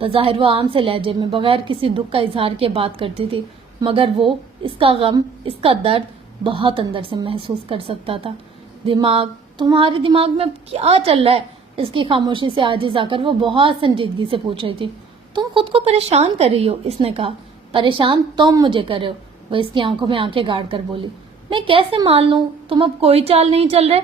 بظاہر وہ عام سے لہجے میں بغیر کسی دکھ کا اظہار کے بات کرتی تھی، مگر وہ اس کا غم، اس کا درد بہت اندر سے محسوس کر سکتا تھا۔ تمہارے دماغ میں کیا چل رہا ہے؟ اس کی خاموشی سے عاجز آ کر وہ بہت سنجیدگی سے پوچھ رہی تھی۔ تم خود کو پریشان کر رہی ہو، اس نے کہا۔ پریشان تم مجھے کر رہے ہو، وہ اس کی آنکھوں میں آنکھیں گاڑ کر بولی۔ میں کیسے مان لوں؟ تم اب کوئی چال نہیں چل رہے؟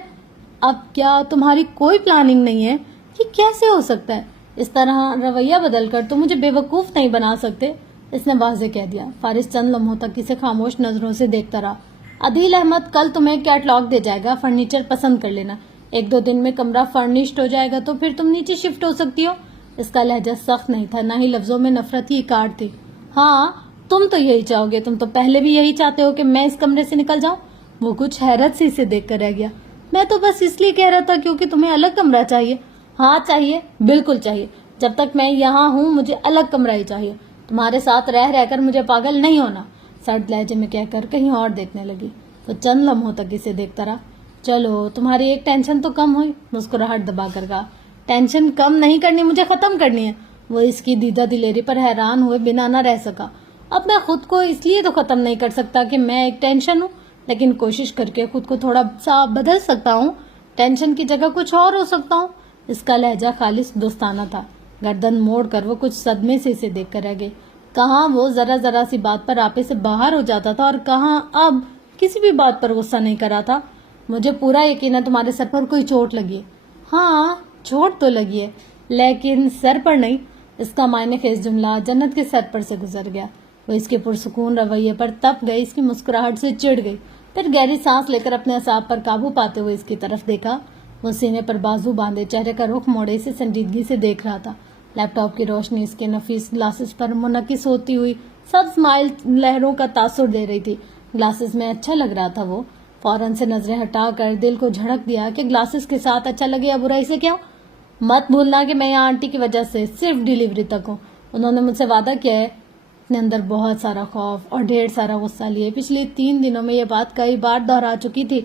اب کیا تمہاری کوئی پلاننگ نہیں ہے؟ یہ کیسے ہو سکتا ہے؟ اس طرح رویہ بدل کر تم مجھے بے وقوف نہیں بنا سکتے، اس نے واضح کہہ دیا۔ فارس چند لمحوں تک اسے خاموش نظروں سے دیکھتا رہا۔ عدیل احمد کل تمہیں کیٹلاگ دے جائے گا، فرنیچر پسند کر لینا، 1-2 دن میں کمرہ فرنشڈ ہو جائے گا تو پھر تم نیچے شفٹ ہو سکتی ہو۔ اس کا لہجہ سخت نہیں تھا، نہ ہی لفظوں میں نفرت ہی کاٹ تھی۔ ہاں تم تو یہی چاہو گے، تم تو پہلے بھی یہی چاہتے ہو کہ میں اس کمرے سے نکل جاؤں۔ وہ کچھ حیرت سے اسے دیکھ کر رہ گیا۔ میں تو بس اس لیے کہہ رہا تھا کیونکہ تمہیں الگ کمرہ چاہیے۔ ہاں چاہیے، بالکل چاہیے، جب تک میں یہاں ہوں مجھے الگ کمرہ ہی چاہیے، تمہارے ساتھ رہ کر مجھے پاگل نہیں ہونا، سرد لہجے میں کہہ کر کہیں اور دیکھنے لگی۔ وہ چند لمحوں تک اسے دیکھتا رہا۔ چلو تمہاری ایک ٹینشن تو کم ہوئی، مسکراہٹ دبا کر کہا۔ ٹینشن کم نہیں کرنی، مجھے ختم کرنی ہے۔ وہ اس کی دیدہ دلیری پر حیران ہوئے بنا نہ رہ سکا۔ اب میں خود کو اس لیے تو ختم نہیں کر سکتا کہ میں ایک ٹینشن ہوں، لیکن کوشش کر کے خود کو تھوڑا سا بدل سکتا ہوں، ٹینشن کی جگہ کچھ اور ہو سکتا ہوں۔ اس کا لہجہ خالص دوستانہ تھا۔ گردن موڑ کر وہ کچھ صدمے سے اسے دیکھ کر رہ گئی۔ کہاں وہ ذرا سی بات پر آپے سے باہر ہو جاتا تھا اور کہاں اب کسی بھی بات پر غصہ نہیں کرا تھا۔ مجھے پورا یقین ہے تمہارے سر پر کوئی چوٹ لگی ہے۔ ہاں چوٹ تو لگی ہے، لیکن سر پر نہیں۔ اس کا معنی خیز جملہ جنت کے سر پر سے گزر گیا۔ وہ اس کے پرسکون رویے پر تپ گئی، اس کی مسکراہٹ سے چڑ گئی، پھر گہری سانس لے کر اپنے اعصاب پر قابو پاتے ہوئے اس کی طرف دیکھا۔ وہ سینے پر بازو باندھے، چہرے کا رخ موڑے اسے سنجیدگی سے دیکھ رہا تھا۔ لیپ ٹاپ کی روشنی اس کے نفیس گلاسز پر منعکس ہوتی ہوئی سبز مائل لہروں کا تاثر دے رہی تھی۔ گلاسز میں اچھا لگ رہا تھا۔ وہ فوراً سے نظریں ہٹا کر دل کو جھڑک دیا کہ گلاسز کے ساتھ اچھا لگے یا برائی سے کیا۔ مت بھولنا کہ میں یہاں آنٹی کی وجہ سے صرف ڈیلیوری تک ہوں، انہوں نے مجھ سے وعدہ کیا ہے۔ اپنے اندر بہت سارا خوف اور ڈھیر سارا غصہ لیے پچھلے 3 دنوں میں یہ بات کئی بار دہرا چکی تھی۔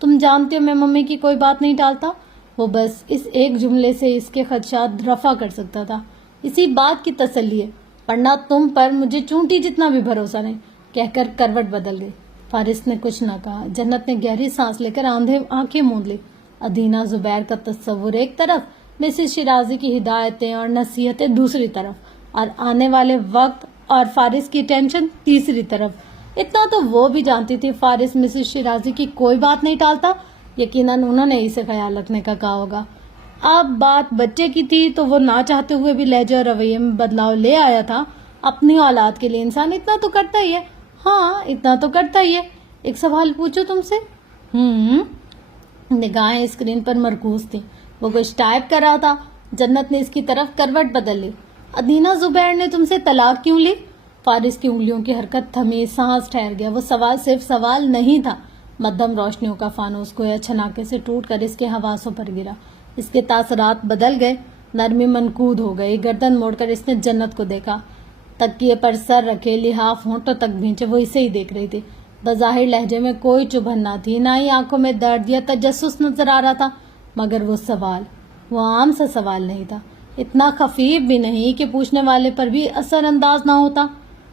تم جانتے ہو میں ممی کی کوئی بات نہیں ٹالتا۔ وہ بس اس ایک جملے سے اس کے خدشات رفع کر سکتا تھا۔ اسی بات کی تسلی ہے، ورنہ تم پر مجھے چونٹی جتنا بھی بھروسہ نہیں، کہہ کر کروٹ بدل گئی۔ فارس نے کچھ نہ کہا۔ جنت نے گہری سانس لے کر آنکھیں موند لی۔ ادینہ زبیر کا تصور ایک طرف، مسز شیرازی کی ہدایتیں اور نصیحتیں دوسری طرف، اور آنے والے وقت اور فارس کی ٹینشن تیسری طرف۔ اتنا تو وہ بھی جانتی تھی فارس مسز شیرازی کی کوئی بات نہیں ٹالتا، یقیناً انہوں نے اسے خیال رکھنے کا کہا ہوگا۔ اب بات بچے کی تھی تو وہ نہ چاہتے ہوئے بھی لہجے اور رویے میں بدلاؤ لے آیا تھا۔ اپنی اولاد کے لیے انسان اتنا تو کرتا ہی ہے۔ ہاں اتنا تو کرتا ہی ہے۔ ایک سوال پوچھو تم سے؟ نگاہیں اسکرین پر مرکوز تھیں۔ وہ کچھ ٹائپ کر رہا تھا۔ جنت نے اس کی طرف کروٹ بدل لی۔ ادینہ زبیر نے تم سے طلاق کیوں لی؟ فارس کی انگلیوں کی حرکت تھمی، سانس ٹھہر گیا۔ وہ سوال صرف سوال نہیں تھا۔ مدھم روشنیوں کا فانوس گویا چھناکے سے ٹوٹ کر اس کے حواسوں پر گرا۔ اس کے تاثرات بدل گئے، نرمی منقود ہو گئی۔ گردن موڑ کر اس نے جنت کو دیکھا۔ تکیے پر سر رکھے، لحاف ہونٹوں تک بھینچے، وہ اسے ہی دیکھ رہی تھی۔ بظاہر لہجے میں کوئی چبھن نہ تھی، نہ ہی آنکھوں میں درد یا تجسس نظر آ رہا تھا، مگر وہ سوال، وہ عام سا سوال نہیں تھا، اتنا خفیف بھی نہیں کہ پوچھنے والے پر بھی اثر انداز نہ ہوتا۔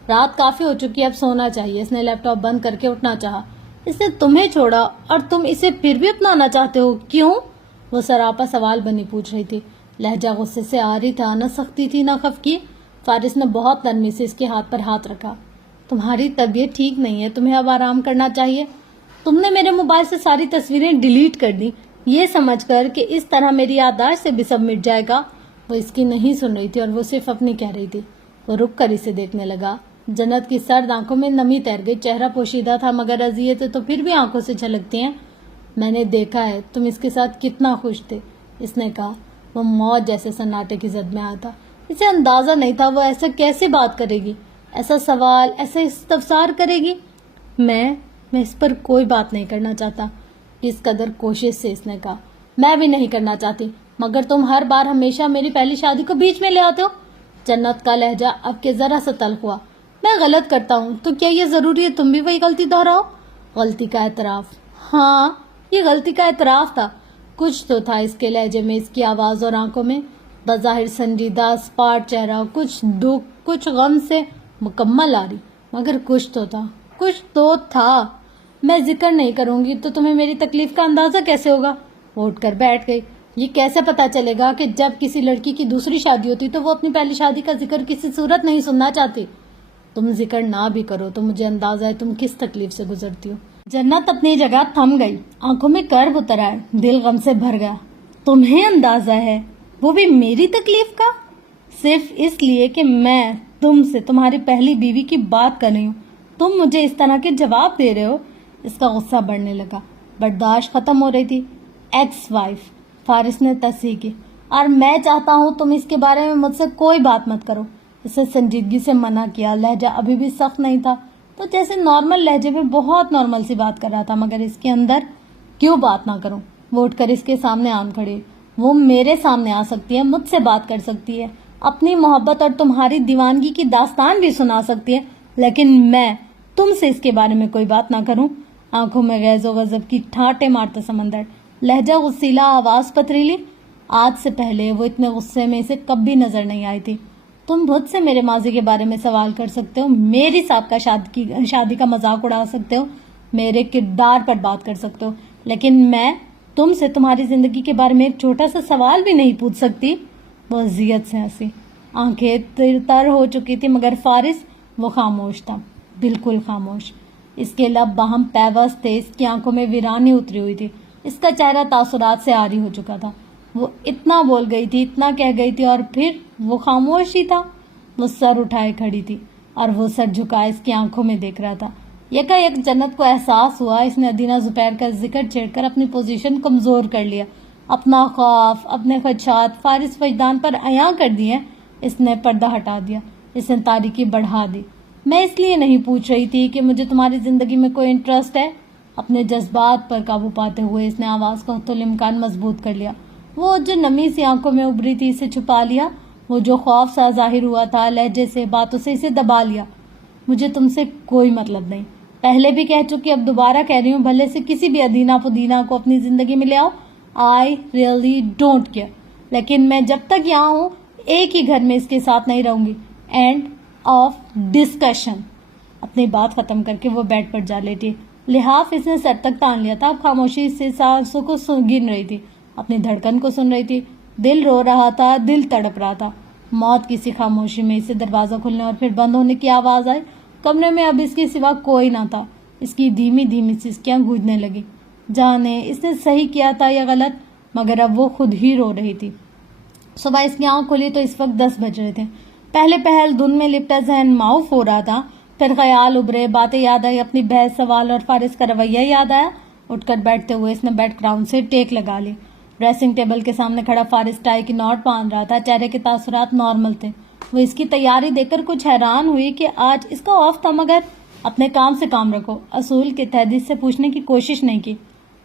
رات کافی ہو چکی، اب سونا چاہیے۔ اس نے لیپ ٹاپ بند کر کے اٹھنا چاہا۔ اس نے تمہیں چھوڑا اور تم اسے پھر بھی اپنانا چاہتے ہو، کیوں؟ وہ سراپا سوال بنی پوچھ رہی تھی۔ لہجہ غصے سے آ رہی تھا، نہ سختی تھی نہ خفگی۔ فارس نے بہت نرمی سے اس کے ہاتھ پر ہاتھ رکھا۔ تمہاری طبیعت ٹھیک نہیں ہے، تمہیں اب آرام کرنا چاہیے۔ تم نے میرے موبائل سے ساری تصویریں ڈیلیٹ کر دی، یہ سمجھ کر کہ اس طرح میری یادداشت سے بھی سب مٹ جائے گا۔ وہ اس کی نہیں سن رہی تھی اور وہ صرف اپنی کہہ رہی تھی۔ وہ رک کر اسے دیکھنے لگا۔ جنت کی سرد آنکھوں میں نمی تیر گئی، چہرہ پوشیدہ تھا مگر اذیتیں تو پھر بھی آنکھوں سے جھلکتی ہیں۔ میں نے دیکھا ہے تم اس کے ساتھ کتنا خوش تھے، اس نے کہا۔ وہ موت جیسے سناٹے کی زد میں آیا تھا۔ اسے اندازہ نہیں تھا وہ ایسا کیسے بات کرے گی، ایسا سوال، ایسا استفسار کرے گی۔ میں اس پر کوئی بات نہیں کرنا چاہتا، اس قدر کوشش سے اس نے کہا۔ میں بھی نہیں کرنا چاہتی، مگر تم ہر بار ہمیشہ میری پہلی شادی کو بیچ میں لے آتے ہو۔ جنت کا لہجہ اب کے ذرا سا تلخ ہوا۔ میں غلط کرتا ہوں تو کیا یہ ضروری ہے تم بھی وہی غلطی دہراؤ؟ غلطی کا اعتراف، ہاں یہ غلطی کا اعتراف تھا۔ کچھ تو تھا اس کے لہجے میں، اس کی آواز اور آنکھوں میں۔ بظاہر سنجیدہ اسپاٹ چہرہ، کچھ دکھ کچھ غم سے مکمل آ رہی، مگر کچھ تو تھا. میں ذکر نہیں کروں گی تو تمہیں میری تکلیف کا اندازہ کیسے ہوگا؟ وہ اٹھ کر بیٹھ گئی. یہ کیسے پتا چلے گا کہ جب کسی لڑکی کی دوسری شادی ہوتی تو وہ اپنی پہلی شادی کا ذکر کسی صورت نہیں سننا چاہتی. تم ذکر نہ بھی کرو تو مجھے اندازہ ہے تم کس تکلیف سے گزرتی ہو. جنت اپنی جگہ تھم گئی، آنکھوں میں کرب اتر آیا، دل غم سے بھر گیا. تمہیں اندازہ ہے، وہ بھی میری تکلیف کا؟ صرف اس لیے کہ میں تم سے تمہاری پہلی بیوی کی بات کر رہی ہوں تم مجھے اس طرح کے جواب دے رہے ہو. اس کا غصہ بڑھنے لگا، برداشت ختم ہو رہی تھی. ایکس وائف، فارس نے تصحیح کی. اور میں چاہتا ہوں تم اس کے بارے میں مجھ سے کوئی بات مت کرو. اسے سنجیدگی سے منع کیا. لہجہ ابھی بھی سخت نہیں تھا، تو جیسے نارمل لہجے میں بہت نارمل سی بات کر رہا تھا، مگر اس کے اندر کیوں بات نہ کروں. وہ اٹھ کر اس کے سامنے آن کھڑی. وہ میرے سامنے آ سکتی ہے، مجھ سے بات کر سکتی ہے، اپنی محبت اور تمہاری دیوانگی کی داستان بھی سنا سکتی ہے، لیکن میں تم سے اس کے بارے میں کوئی بات نہ کروں. آنکھوں میں غیظ و غضب کی ٹھاٹے مارتا سمندر، لہجہ غصیلا، آواز پتریلی. آج سے پہلے وہ اتنے غصے میں اسے کبھی نظر نہیں آئی تھی. تم مجھ سے میرے ماضی کے بارے میں سوال کر سکتے ہو، میری سابقہ شادی کا مذاق اڑا سکتے ہو، میرے کردار پر بات کر سکتے ہو، لیکن میں تم سے تمہاری زندگی کے بارے میں ایک چھوٹا سا سوال بھی نہیں پوچھ سکتی. وہ اذیت سے ہنسی. آنکھیں تر ہو چکی تھی، مگر فارس وہ خاموش تھا، بالکل خاموش. اس کے لب باہم پیوست تھے، اس کی آنکھوں میں ویرانی اتری ہوئی تھی، اس کا چہرہ تاثرات سے عاری ہو چکا تھا. وہ اتنا بول گئی تھی، اتنا کہہ گئی تھی، اور پھر وہ خاموش ہی تھا. وہ سر اٹھائے کھڑی تھی اور وہ سر جھکائے اس کی آنکھوں میں دیکھ رہا تھا. یکایک جنت کو احساس ہوا اس نے ادینہ زبیر کا ذکر چھیڑ کر اپنی پوزیشن کمزور کر لیا. اپنا خوف، اپنے خدشات فارس وجدان پر عیاں کر دیے. اس نے پردہ ہٹا دیا، اس نے تاریکی بڑھا دی. میں اس لیے نہیں پوچھ رہی تھی کہ مجھے تمہاری زندگی میں کوئی انٹرسٹ ہے. اپنے جذبات پر قابو پاتے ہوئے اس نے آواز کو حتی الامکان مضبوط کر لیا. وہ جو نمی سی آنکھوں میں ابری تھی اسے چھپا لیا، وہ جو خوف سا ظاہر ہوا تھا لہجے سے، باتوں سے اسے دبا لیا. مجھے تم سے کوئی مطلب نہیں، پہلے بھی کہہ چکی، اب دوبارہ کہہ رہی ہوں، بھلے سے کسی بھی ادینہ پدینہ کو اپنی زندگی میں لے آؤ. آئی ریئلی ڈونٹ کیئر، لیکن میں جب تک یہاں ہوں ایک ہی گھر میں اس کے ساتھ نہیں رہوں گی. And of discussion. اپنی بات ختم کر کے وہ بیڈ پر جا لیٹی. لحاف اس نے سر تک تان لیا تھا. اب خاموشی سے سانسوں کو گن رہی تھی، اپنی دھڑکن کو سن رہی تھی. دل رو رہا تھا، دل تڑپ رہا تھا. موت کی سی خاموشی میں اسے دروازہ کھلنے اور پھر بند ہونے کی آواز آئی. کمرے میں اب اس کے سوا کوئی نہ تھا. اس کی دھیمی دھیمی سسکیاں گونجنے لگی. جانے اس نے صحیح کیا تھا یا غلط، مگر اب وہ خود ہی رو رہی تھی. صبح اس کی آنکھ کھلی تو اس وقت 10 بج رہے تھے. پہلے پہل دھن میں لپٹا ذہن معاف ہو رہا تھا. پھر خیال ابھرے، باتیں یاد آئی، اپنی بحث سوال اور فارس کا رویہ یاد آیا. اٹھ کر بیٹھتے ہوئے اس نے بیڈ گراؤنڈ سے ٹیک لگا لی. ڈریسنگ ٹیبل کے سامنے کھڑا فارس ٹائی کی نوٹ باندھ رہا تھا. چہرے کے تاثرات نارمل تھے. وہ اس کی تیاری دیکھ کر کچھ حیران ہوئی کہ آج اس کا آف تھا، مگر اپنے کام سے کام رکھو. اصول کے تحت اس سے پوچھنے کی کوشش نہیں کی.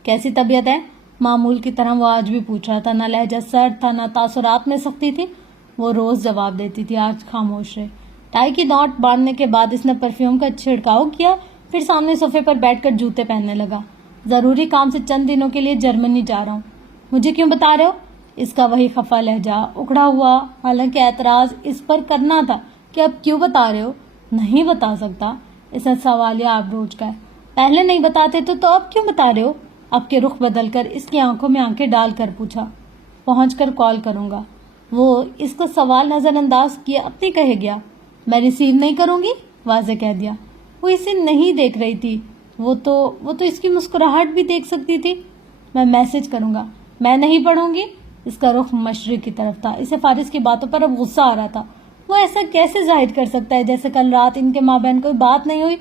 کیسی طبیعت ہے؟ معمول کی طرح وہ آج بھی پوچھ رہا تھا. نہ لہجہ سرد تھا، نہ تاثرات میں سختی تھی. وہ روز جواب دیتی تھی، آج خاموش رہے. ٹائی کی نوٹ باندھنے کے بعد اس نے پرفیوم کا چھڑکاؤ کیا، پھر سامنے صوفے پر بیٹھ کر جوتے پہننے لگا. ضروری کام سے چند دنوں کے لیے جرمنی جا رہا ہوں. مجھے کیوں بتا رہے ہو؟ اس کا وہی خفا لہجہ اکھڑا ہوا، حالانکہ اعتراض اس پر کرنا تھا کہ اب کیوں بتا رہے ہو. نہیں بتا سکتا. اس نے سوالیہ آبرو اچکائے. پہلے نہیں بتاتے تو اب کیوں بتا رہے ہو؟ اب کے رخ بدل کر اس کی آنکھوں میں آنکھیں ڈال کر پوچھا. پہنچ کر کال کروں گا. وہ اس کو سوال نظر انداز کیا، اپنی کہے گیا. میں ریسیو نہیں کروں گی، واضح کہہ دیا. وہ اسے نہیں دیکھ رہی تھی، وہ تو اس کی مسکراہٹ بھی دیکھ سکتی تھی. میں میسج کروں گا. میں نہیں پڑھوں گی. اس کا رخ مشرق کی طرف تھا. اسے فارس کی باتوں پر اب غصہ آ رہا تھا. وہ ایسا کیسے ظاہر کر سکتا ہے جیسے کل رات ان کے مابین کوئی بات نہیں ہوئی،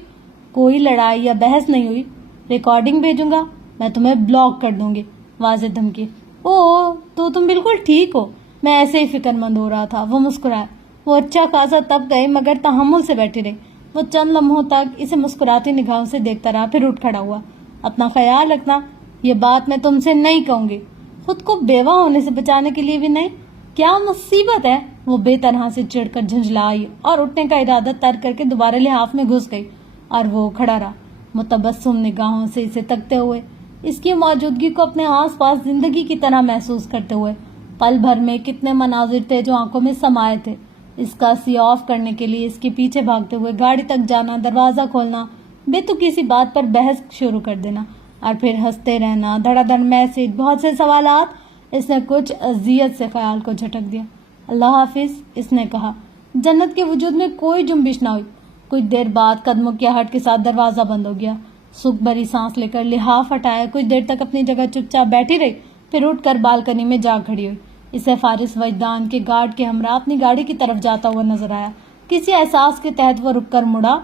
کوئی لڑائی یا بحث نہیں ہوئی. ریکارڈنگ بھیجوں گا، میں تمہیں بلاک کر دوں گی، واضح دھمکی. تو تم بالکل ٹھیک ہو. میں ایسے ہی فکر مند ہو رہا تھا. وہ مسکرایا. وہ اچھا خاصا تب گئی، مگر تحمل سے بیٹھی رہی. وہ چند لمحوں تک اسے مسکراتی نگاہوں سے دیکھتا رہا، پھر اٹھ کھڑا ہوا. اپنا خیال رکھنا، یہ بات میں تم سے نہیں کہوں گی. خود کو بیوہ ہونے سے بچانے کے لیے بھی نہیں. کیا مصیبت ہے؟ وہ بے تنہا سے چڑھ کر جھنجھلائی اور اٹھنے کا ارادہ ترک کر کے دوبارہ لحاف میں گھس گئی. اور وہ کھڑا رہا، متبسم نگاہوں سے اسے تکتے ہوئے، اس کی موجودگی کو اپنے آس پاس زندگی کی طرح محسوس کرتے ہوئے. پل بھر میں کتنے مناظر تھے جو آنکھوں میں سمائے تھے. اس کا سی آف کرنے کے لیے اس کے پیچھے بھاگتے ہوئے گاڑی تک جانا, دروازہ کھولنا, بے تو کسی بات پر بحث شروع کر دینا, اور پھر ہنستے رہنا, دھڑا دھڑ میسج, بہت سے سوالات. اس نے کچھ اذیت سے خیال کو جھٹک دیا. اللہ حافظ, اس نے کہا. جنت کے وجود میں کوئی جنبش نہ ہوئی. کچھ دیر بعد قدموں کی آہٹ کے ساتھ دروازہ بند ہو گیا. سکھ بھری سانس لے کر لحاف ہٹائے کچھ دیر تک اپنی جگہ چپ چاپ بیٹھی رہی, پھر اٹھ کر بالکنی میں جا کھڑی ہوئی. اسے فارس وجدان کے گارڈ کے ہمراہ اپنی گاڑی کی طرف جاتا ہوا نظر آیا. کسی احساس کے تحت وہ رک کر مڑا.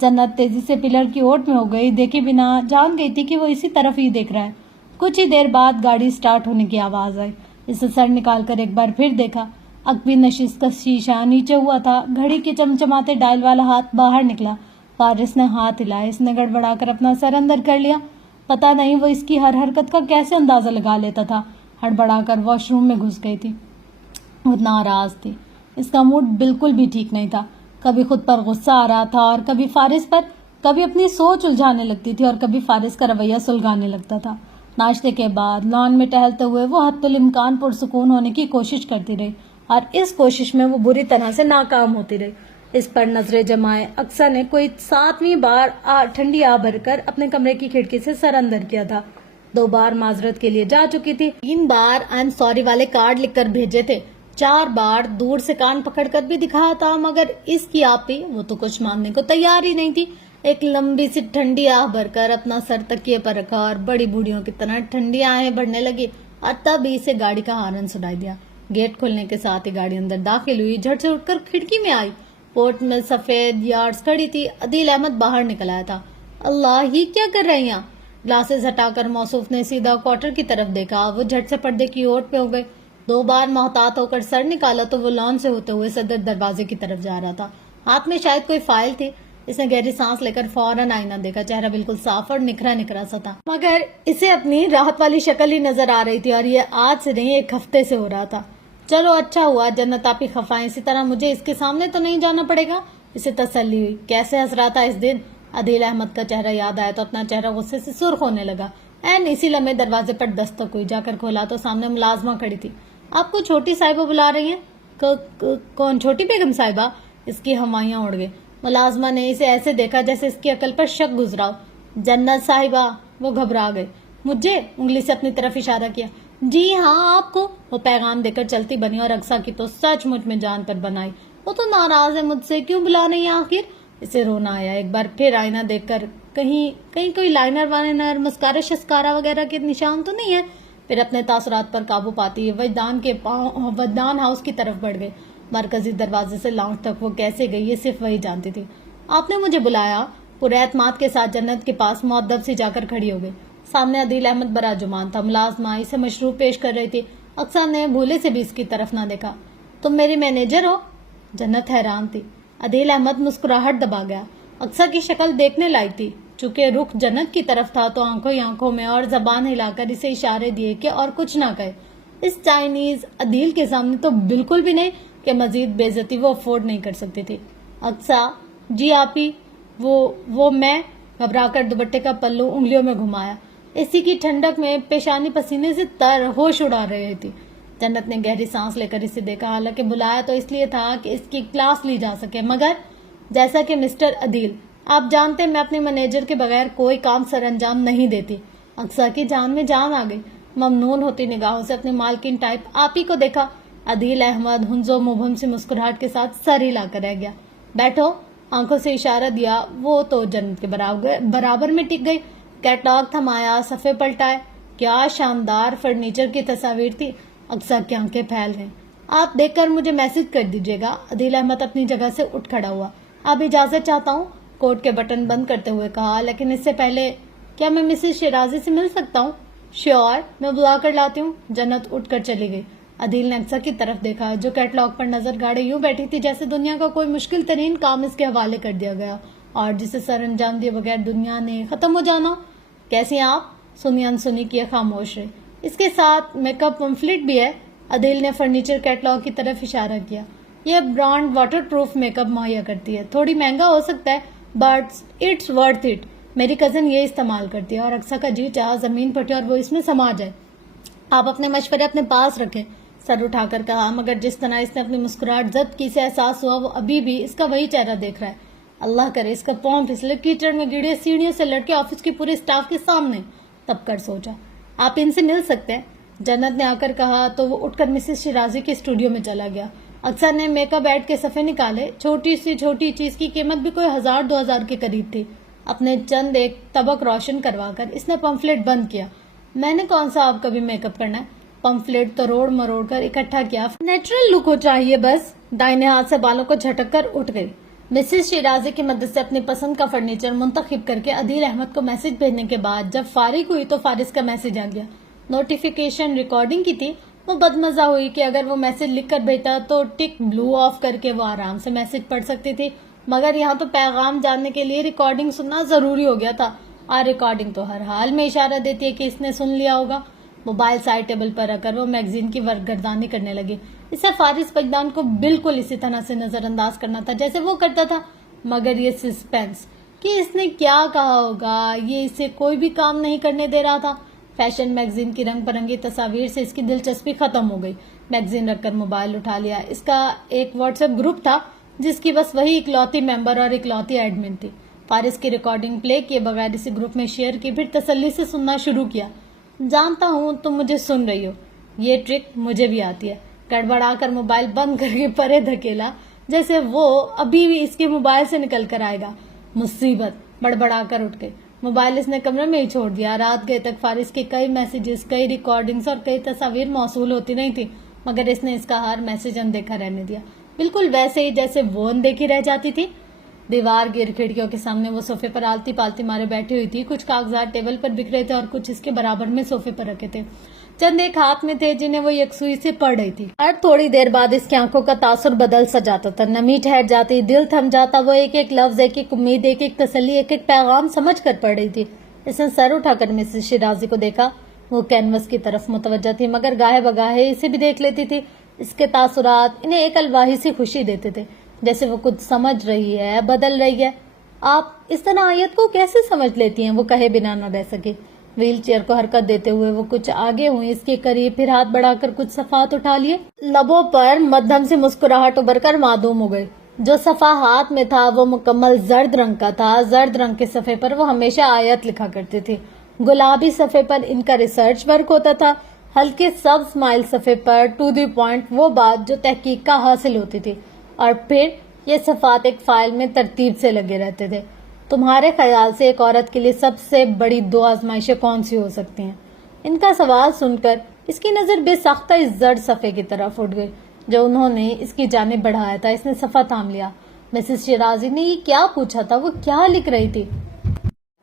جنت تیزی سے پلر کی اوٹ میں ہو گئی. دیکھے بنا جان گئی تھی کہ وہ اسی طرف ہی دیکھ رہا ہے. کچھ ہی دیر بعد گاڑی سٹارٹ ہونے کی آواز آئی. اسے سر نکال کر ایک بار پھر دیکھا. عقبی نشست کا شیشہ نیچے ہوا تھا. گھڑی کے چمچماتے ڈائل والا ہاتھ باہر نکلا. فارس نے ہاتھ ہلایا. اس نے گڑبڑا کر اپنا سر اندر کر لیا. پتہ نہیں وہ اس کی ہر حرکت کا کیسے اندازہ لگا لیتا تھا. ہڑبڑا کر واش روم میں گھس گئی تھی. وہ ناراض تھی. اس کا موڈ بالکل بھی ٹھیک نہیں تھا. کبھی خود پر غصہ آ رہا تھا اور کبھی فارس پر. کبھی اپنی سوچ الجھانے لگتی تھی اور کبھی فارس کا رویہ سلگانے لگتا تھا. ناشتے کے بعد لان میں ٹہلتے ہوئے وہ حتی الامکان پرسکون ہونے کی کوشش کرتی رہی, اور اس کوشش میں وہ بری طرح سے ناکام ہوتی رہی. اس پر نظریں جمائے اکثر نے کوئی 7ویں بار ٹھنڈی آ بھر کر اپنے کمرے کی کھڑکی سے سر اندر کیا تھا. 2 بار معذرت کے لیے جا چکی تھی. 3 بار آئی ایم سوری والے کارڈ لکھ کر بھیجے تھے. 4 بار دور سے کان پکڑ کر بھی دکھایا تھا, مگر اس کی آپی وہ تو کچھ ماننے کو تیار ہی نہیں تھی. ایک لمبی سی ٹھنڈی آہ بھر کر اپنا سر تکیے پر رکھا اور بڑی بوڑھیوں کی طرح ٹھنڈی آہیں بڑھنے لگی, اور تب اسے گاڑی کا ہارن سنائی دیا. گیٹ کھلنے کے ساتھ ہی گاڑی اندر داخل ہوئی. جھٹ سے اٹھ کر کھڑکی میں آئی. پورٹ میں سفید یارڈز کھڑی تھی. عدیل احمد باہر نکل آیا تھا. اللہ, یہ کیا کر رہے ہیں یہاں؟ گلاسز ہٹا کر موصوف نے سیدھا کوارٹر کی طرف دیکھا. وہ جھٹ سے پردے کی اوٹ پہ ہو گئے. 2 بار محتاط ہو کر سر نکالا تو وہ لان سے ہوتے ہوئے صدر دروازے کی طرف جا رہا تھا. ہاتھ میں شاید کوئی فائل تھی. اس نے گہری سانس لے کر فوراً آئینہ دیکھا. چہرہ بالکل صاف اور نکھرا نکھرا سا تھا, مگر اسے اپنی راحت والی شکل ہی نظر آ رہی تھی, اور یہ آج سے نہیں 1 ہفتے سے ہو رہا تھا. چلو اچھا ہوا جنت آپی خفائیں, اسی طرح مجھے اس کے سامنے تو نہیں جانا پڑے گا. اسے تسلی ہوئی. کیسے ہنس رہا تھا اس دن. عدیل احمد کا چہرہ یاد آیا تو اپنا چہرہ غصے سے سرخ ہونے لگا. اسی لمحے دروازے پر دستک ہوئی. جا کر کھولا تو سامنے ملازمہ کھڑی تھی. آپ کو چھوٹی صاحبہ بلا رہی ہیں؟ کون چھوٹی بیگم صاحبہ؟ اس کی ہمائیاں اڑ گئی. ملازمہ نے اسے ایسے دیکھا جیسے اس کی عقل پر شک گزرا ہو. جنت صاحبہ. وہ گھبرا گئے. مجھے؟ انگلی سے اپنی طرف اشارہ کیا. جی ہاں آپ کو. وہ پیغام دے کر چلتی بنی, اور اقصیٰ کی تو سچ مجھ میں جان پر بنائی. وہ تو ناراض ہے مجھ سے, کیوں بلا رہی ہیں آخر؟ اسے رونا آیا. ایک بار پھر آئینہ دیکھ کر کہیں کوئی لائنر وائنر مسکارا شسکارا وغیرہ کے نشان تو نہیں ہے. پھر اپنے تاثرات پر قابو پاتی وجدان ہاؤس کی طرف بڑھ گئی. مرکزی دروازے سے لاؤنج تک وہ کیسے گئی یہ صرف وہی جانتی تھی. آپ نے مجھے بلایا؟ پورے اعتماد کے ساتھ جنت کے پاس مؤدب سی جا کر کھڑی ہو گئی. سامنے عدیل احمد براجمان تھا. ملازمہ اسے مشروب پیش کر رہی تھی. اقصیٰ نے بھولے سے بھی اس کی طرف نہ دیکھا. تم میری مینیجر ہو؟ جنت حیران تھی. عدیل احمد مسکراہٹ دبا گیا. اقصیٰ کی شکل دیکھنے لائق تھی. چونکہ رخ جنت کی طرف تھا تو آنکھوں میں اور زبان ہلا کر اسے اشارے دیے کہ اور کچھ نہ کہے. اس چائنیز عدیل کے سامنے تو بالکل بھی نہیں کہ مزید بے عزتی وہ افورڈ نہیں کر سکتی تھی. اقصیٰ. جی آپی. وہ میں. گھبرا کر دوپٹے کا پلو انگلیوں میں گھمایا. اسی کی ٹھنڈک میں پیشانی پسینے سے تر ہوش اڑا رہی تھی. جنت نے گہری سانس لے کر اسے دیکھا. حالانکہ بلایا تو اس لیے تھا کہ اس کی کلاس لی جا سکے, مگر جیسا کہ مسٹر عدیل آپ جانتے میں اپنے مینیجر کے بغیر کوئی کام سر انجام نہیں دیتی. اقصیٰ کی جان میں جان آ گئی. ممنون ہوتی نگاہوں سے اپنے مالکن ٹائپ آپی کو دیکھا. عدیل احمد ہنزو مبہم سی مسکراہٹ کے ساتھ سر ہلا کر رہ گیا. بیٹھو. آنکھوں سے اشارہ دیا. وہ تو جنت کے برابر میں ٹک گئی. کیٹلاگ تھمایا, صفحے پلٹائے. کیا شاندار فرنیچر کی تصاویر تھی. اقصیٰ کی آنکھیں پھیل گئیں. آپ دیکھ کر مجھے میسج کر دیجیے گا. عدیل احمد اپنی جگہ سے اٹھ کھڑا ہوا. اب اجازت چاہتا ہوں. کوٹ کے بٹن بند کرتے ہوئے کہا. لیکن اس سے پہلے کیا میں مسز شیرازی سے مل سکتا ہوں؟ شیور, میں بلا کر لاتی ہوں. جنت اٹھ کر چلی گئی. عدیل نے اقصیٰ کی طرف دیکھا جو کیٹلاگ پر نظر گاڑے یوں بیٹھی تھی جیسے دنیا کا کوئی مشکل ترین کام اس کے حوالے کر دیا گیا اور جسے سر انجام دیے بغیر دنیا نے ختم ہو جانا. کیسی ہیں آپ؟ سنی انسنی کیے خاموش رہے. اس کے ساتھ میک اپ پمفلٹ بھی ہے. عدیل نے فرنیچر کیٹلاگ کی طرف اشارہ کیا. یہ brand water proof make up مہیا کرتی ہے. تھوڑی مہنگا ہو سکتا ہے بٹ اٹس ورتھ اٹ. میری کزن یہ استعمال کرتی ہے اور اقصیٰ کا جی چاہا زمین پھٹے اور وہ اس میں سما جائے. آپ اپنے مشورے اپنے پاس رکھیں. سر اٹھا کر کہا، مگر جس طرح اس نے اپنی مسکراہٹ ضبط کی سے احساس ہوا وہ ابھی بھی اس کا وہی چہرہ دیکھ رہا ہے۔ اللہ کرے اس کا پاؤں پھسلے، کیچڑ میں گڑے، سیڑھیوں سے لڑکے آفس کی پورے اسٹاف کے سامنے۔ تب کر سوچا، آپ ان سے مل سکتے ہیں؟ جنت نے آ کر کہا تو وہ اٹھ کر مسز شیرازی کے اسٹوڈیو میں چلا گیا۔ اکثر نے میک اپ ایڈ کے صفحے نکالے، چھوٹی سی چھوٹی چیز کی قیمت بھی کوئی 1000-2000 کے قریب تھی۔ اپنے چند ایک طبق روشن کروا کر اس نے پمفلٹ بند کیا۔ میں نے کون سا آپ کبھی میک اپ کرنا ہے؟ پمفلٹ توڑ مروڑ کر اکٹھا کیا۔ نیچرل لک ہو چاہیے بس۔ دائیں ہاتھ سے بالوں کو جھٹک کر اٹھ گئی۔ مسز شیرازی کی مدد سے اپنی پسند کا فرنیچر منتخب کر کے عدیل احمد کو میسج بھیجنے کے بعد جب فارغ ہوئی تو فارس کا میسج آ گیا۔ نوٹیفیکیشن ریکارڈنگ کی تھی۔ وہ بدمزہ ہوئی کہ اگر وہ میسج لکھ کر بھیجتا تو ٹک بلو آف کر کے وہ آرام سے میسج پڑھ سکتی تھی، مگر یہاں تو پیغام جاننے کے لیے ریکارڈنگ سننا ضروری ہو گیا تھا، اور ریکارڈنگ تو ہر حال میں اشارہ دیتی ہے کہ اس نے سن لیا ہوگا۔ موبائل سائڈ ٹیبل پر رکھ کر وہ میگزین کی ورگردانی کرنے لگی۔ اسے فارس فقدان کو بالکل اسی طرح سے نظر انداز کرنا تھا جیسے وہ کرتا تھا، مگر یہ سسپینس کہ اس نے کیا کہا ہوگا یہ اسے کوئی بھی کام نہیں کرنے دے رہا تھا۔ فیشن میگزین کی رنگ برنگی تصاویر سے اس کی دلچسپی ختم ہو گئی۔ میگزین رکھ کر موبائل اٹھا لیا۔ اس کا ایک واٹس ایپ گروپ تھا جس کی بس وہی اکلوتی ممبر اور اکلوتی ایڈمن تھی۔ فارس کی ریکارڈنگ پلے کیے بغیر اسی گروپ میں شیئر کی، پھر تسلی سے سننا شروع کیا۔ جانتا ہوں تم مجھے سن رہی ہو، یہ ٹرک مجھے بھی آتی ہے۔ گڑبڑا کر موبائل بند کر کے پرے دھکیلا جیسے وہ ابھی بھی اس کے موبائل سے نکل کر آئے گا۔ مصیبت، بڑبڑا کر اٹھ گئی۔ موبائل اس نے کمرے میں ہی چھوڑ دیا۔ رات گئے تک فارس کے کئی میسیجز، کئی ریکارڈنگز اور کئی تصاویر موصول ہوتی نہیں تھی، مگر اس نے اس کا ہر میسج اندیکھا رہنے دیا، بالکل ویسے ہی جیسے وہ اندیکھی رہ جاتی تھی۔ دیوار گر کھڑکیوں کے سامنے وہ صوفے پر آلتی پالتی مارے بیٹھی ہوئی تھی۔ کچھ کاغذات ٹیبل پر بکھرے تھے اور کچھ اس کے برابر میں صوفے پر رکھے تھے، چند ایک ہاتھ میں تھے جنہیں وہ یکسوئی سے پڑھ رہی تھی۔ ہر تھوڑی دیر بعد اس کی آنکھوں کا تاثر بدل سا جاتا تھا، نمی ٹھہر جاتی، دل تھم جاتا۔ وہ ایک ایک لفظ، ایک ایک امید، ایک ایک تسلی، ایک ایک پیغام سمجھ کر پڑھ رہی تھی۔ اس نے سر اٹھا کر مسز شیرازی کو دیکھا۔ وہ کینوس کی طرف متوجہ تھی، مگر گاہے بگاہے اسے بھی دیکھ لیتی تھی۔ اس کے تاثرات انہیں ایک الواحی سی خوشی دیتے تھے، جیسے وہ کچھ سمجھ رہی ہے، بدل رہی ہے۔ آپ اس طرح آیت کو کیسے سمجھ لیتی ہیں؟ وہ کہے بنا نہ رہ سکی۔ ویل چیئر کو حرکت دیتے ہوئے وہ کچھ آگے ہوئی اس کے قریب، پھر ہاتھ بڑھا کر کچھ صفحات اٹھا لیے۔ لبوں پر مدھم سے مسکراہٹ ابھر کر معدوم ہو گئی۔ جو صفحہ ہاتھ میں تھا وہ مکمل زرد رنگ کا تھا۔ زرد رنگ کے صفحے پر وہ ہمیشہ آیت لکھا کرتی تھی۔ گلابی صفحے پر ان کا ریسرچ ورک ہوتا تھا۔ ہلکے سبز اسمائل صفحے پر ٹو دی پوائنٹ وہ بات جو تحقیق کا حاصل ہوتی تھی، اور پھر یہ صفحات ایک فائل میں ترتیب سے لگے رہتے تھے۔ تمہارے خیال سے ایک عورت کے لیے سب سے بڑی 2 آزمائشیں کون سی ہو سکتی ہیں؟ ان کا سوال سن کر اس کی نظر بے ساختہ اس زرد صفحے کی طرف اٹھ گئی جو انہوں نے اس کی جانب بڑھایا تھا۔ اس نے صفحہ تھام لیا۔ مسز شیرازی نے یہ کیا پوچھا تھا؟ وہ کیا لکھ رہی تھی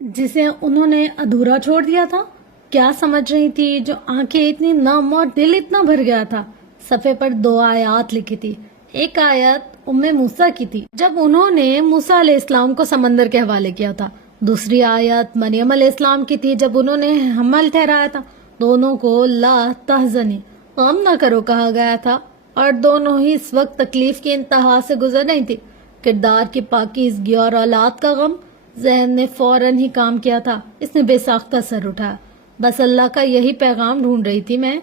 جسے انہوں نے ادھورا چھوڑ دیا تھا؟ کیا سمجھ رہی تھی جو آنکھیں اتنی نم اور دل اتنا بھر گیا تھا؟ صفحے پر 2 آیات لکھی تھی۔ ایک آیت ام موسیٰ کی تھی جب انہوں نے موسیٰ علیہ السلام کو سمندر کے حوالے کیا تھا۔ دوسری آیت مریم علیہ السلام کی تھی جب انہوں نے حمل ٹھہرایا تھا۔ دونوں کو لا تحزنی، غم نہ کرو کہا گیا تھا، اور دونوں ہی اس وقت تکلیف کی انتہا سے گزر رہی تھی۔ کردار کی پاکیزگی اور اولاد کا غم، ذہن نے فوراً ہی کام کیا تھا۔ اس نے بے ساختہ سر اٹھایا۔ بس اللہ کا یہی پیغام ڈھونڈ رہی تھی میں،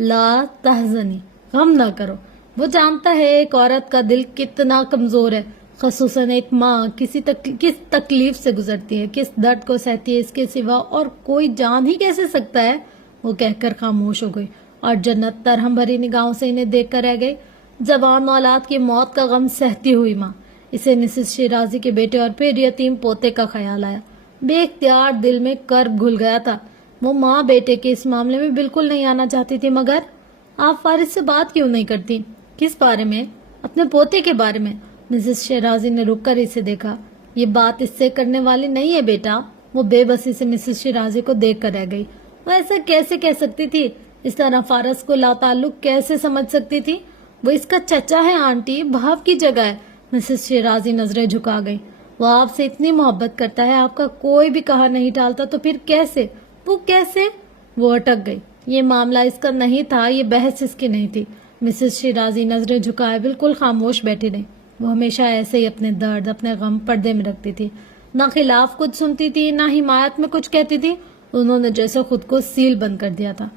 لا تحزنی، غم نہ کرو۔ وہ جانتا ہے ایک عورت کا دل کتنا کمزور ہے، خصوصاً ایک ماں کس تکلیف سے گزرتی ہے، کس درد کو سہتی ہے، اس کے سوا اور کوئی جان ہی کیسے سکتا ہے۔ وہ کہہ کر خاموش ہو گئی اور جنت ترہم بھری نگاہوں سے انہیں دیکھ کر رہ گئی۔ جوان اولاد کی موت کا غم سہتی ہوئی ماں، اسے مسز شیرازی کے بیٹے اور پھر یتیم پوتے کا خیال آیا۔ بے اختیار دل میں کرب گھل گیا تھا۔ وہ ماں بیٹے کے اس معاملے میں بالکل نہیں آنا چاہتی تھی، مگر آپ فارس سے بات کیوں نہیں کرتی؟ کس بارے میں؟ اپنے پوتے کے بارے میں۔ مسز شیرازی نے رک کر اسے دیکھا۔ یہ بات اس سے کرنے والی نہیں ہے بیٹا۔ وہ بے بسی سے مسز شیرازی کو دیکھ کر رہ گئی۔ وہ ایسا کیسے کہہ سکتی تھی؟ اس طرح فارس کو لا تعلق کیسے سمجھ سکتی تھی؟ وہ اس کا چچا ہے آنٹی، بھاو کی جگہ ہے۔ مسز شیرازی نظریں جھکا گئی۔ وہ آپ سے اتنی محبت کرتا ہے، آپ کا کوئی بھی کہا نہیں ٹالتا، تو پھر کیسے؟ وہ کیسے؟ وہ اٹک گئی۔ یہ معاملہ اس کا نہیں تھا، یہ بحث اس کی نہیں تھی۔ مسز شیرازی نظریں جھکائے بالکل خاموش بیٹھی رہی۔ وہ ہمیشہ ایسے ہی اپنے درد، اپنے غم پردے میں رکھتی تھی، نہ خلاف کچھ سنتی تھی، نہ حمایت میں کچھ کہتی تھی۔ انہوں نے جیسے خود کو سیل بند کر دیا تھا۔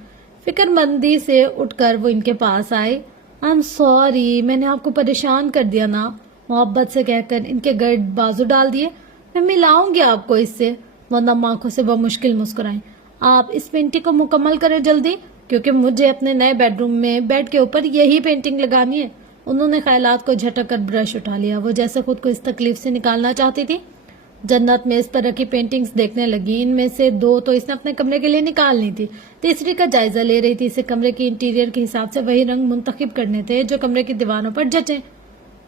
فکر مندی سے اٹھ کر وہ ان کے پاس آئے. آئی ایم سوری، میں نے آپ کو پریشان کر دیا نا، محبت سے کہہ کر ان کے گرد بازو ڈال دیے. میں ملاؤں گی آپ کو اس سے. وہ نم آنکھوں سے بمشکل مسکرائیں. آپ اس پینٹنگ کو مکمل کریں جلدی، کیونکہ مجھے اپنے نئے بیڈ روم میں بیڈ کے اوپر یہی پینٹنگ لگانی ہے. انہوں نے خیالات کو جھٹک کر برش اٹھا لیا. وہ جیسے خود کو اس تکلیف سے نکالنا چاہتی تھی. جنت میز پر رکھی پینٹنگز دیکھنے لگی. ان میں سے 2 تو اس نے اپنے کمرے کے لیے نکالنی تھی، تیسری کا جائزہ لے رہی تھی. اسے کمرے کی انٹیریئر کے حساب سے وہی رنگ منتخب کرنے تھے جو کمرے کی دیواروں پر جچیں.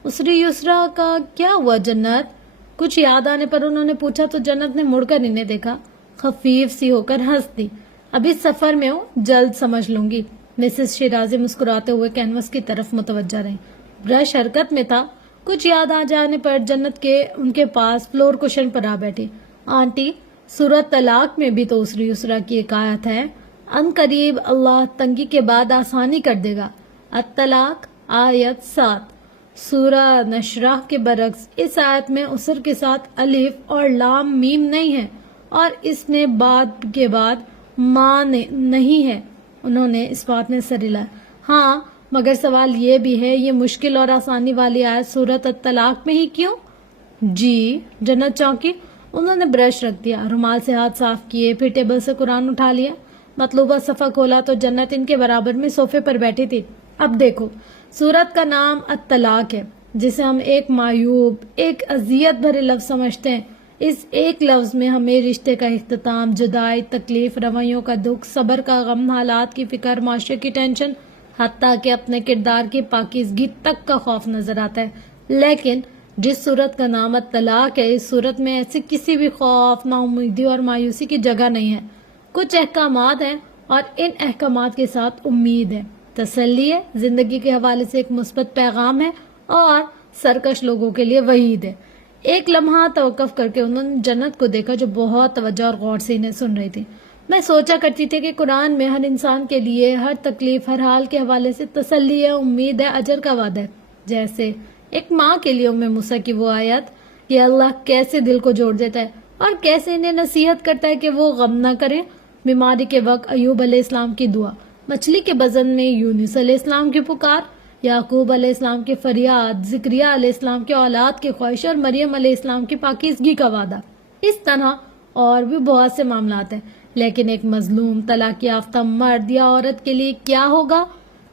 اسری یسرا کا کیا ہوا جنت؟ کچھ یاد آنے پر انہوں نے پوچھا تو جنت نے مڑ کر انہیں دیکھا. خفیف سی ہو کر ہنس دی. ابھی سفر میں ہوں، جلد سمجھ لوں گی. مسز شیرازی مسکراتے ہوئے کینوس کی طرف متوجہ رہیں. برش حرکت میں تھا. کچھ یاد آ جانے پر جنت کے ان کے پاس فلور کشن پر آ بیٹھی. آنٹی، سورۃ طلاق میں بھی تو اسری یسرا کی ایک آیت ہے، ان قریب اللہ تنگی کے بعد آسانی کر دے گا. الطلاق آیت 7. سورہ نشرح کے برعکس اس آیت میں اسر کے ساتھ الف اور لام میم نہیں ہے، اور اس میں بعد کے بعد ماں نہیں ہے. انہوں نے اس بات میں سر ہلایا. ہاں، مگر سوال یہ بھی ہے، یہ مشکل اور آسانی والی آیت سورۃ الطلاق میں ہی کیوں؟ جی. جنت چونکی. انہوں نے برش رکھ دیا، رومال سے ہاتھ صاف کیے، پھر ٹیبل سے قرآن اٹھا لیا. مطلوبہ صفحہ کھولا تو جنت ان کے برابر میں صوفے پر بیٹھی تھی. اب دیکھو، سورت کا نام الطلاق ہے، جسے ہم ایک معیوب، ایک اذیت بھرے لفظ سمجھتے ہیں. اس ایک لفظ میں ہمیں رشتے کا اختتام، جدائی، تکلیف، رویوں کا دکھ، صبر کا غم، حالات کی فکر، معاشرے کی ٹینشن، حتیٰ کہ اپنے کردار کی پاکیزگی تک کا خوف نظر آتا ہے. لیکن جس صورت کا نام الطلاق ہے، اس صورت میں ایسے کسی بھی خوف، نا امیدی اور مایوسی کی جگہ نہیں ہے. کچھ احکامات ہیں اور ان احکامات کے ساتھ امید ہے، تسلی ہے، زندگی کے حوالے سے ایک مثبت پیغام ہے، اور سرکش لوگوں کے لیے وعید ہے. ایک لمحہ توقف کر کے انہوں نے جنت کو دیکھا، جو بہت توجہ اور غور سے انہیں سن رہی تھی. میں سوچا کرتی تھی کہ قرآن میں ہر انسان کے لیے ہر تکلیف، ہر حال کے حوالے سے تسلی ہے، امید ہے، اجر کا وعدہ ہے. جیسے ایک ماں کے لیے ام موسیٰ کی وہ آیت کہ اللہ کیسے دل کو جوڑ دیتا ہے اور کیسے انہیں نصیحت کرتا ہے کہ وہ غم نہ کریں. بیماری کے وقت ایوب علیہ السلام کی دعا، مچھلی کے بزن میں یونس علیہ السلام کی پکار، یعقوب علیہ السلام کی فریاد، زکریہ علیہ السلام کے اولاد کی خواہش، اور مریم علیہ السلام کی پاکیزگی کا وعدہ. اس طرح اور بھی بہت سے معاملات ہیں. لیکن ایک مظلوم، طلاق یافتہ مرد یا عورت کے لیے کیا ہوگا؟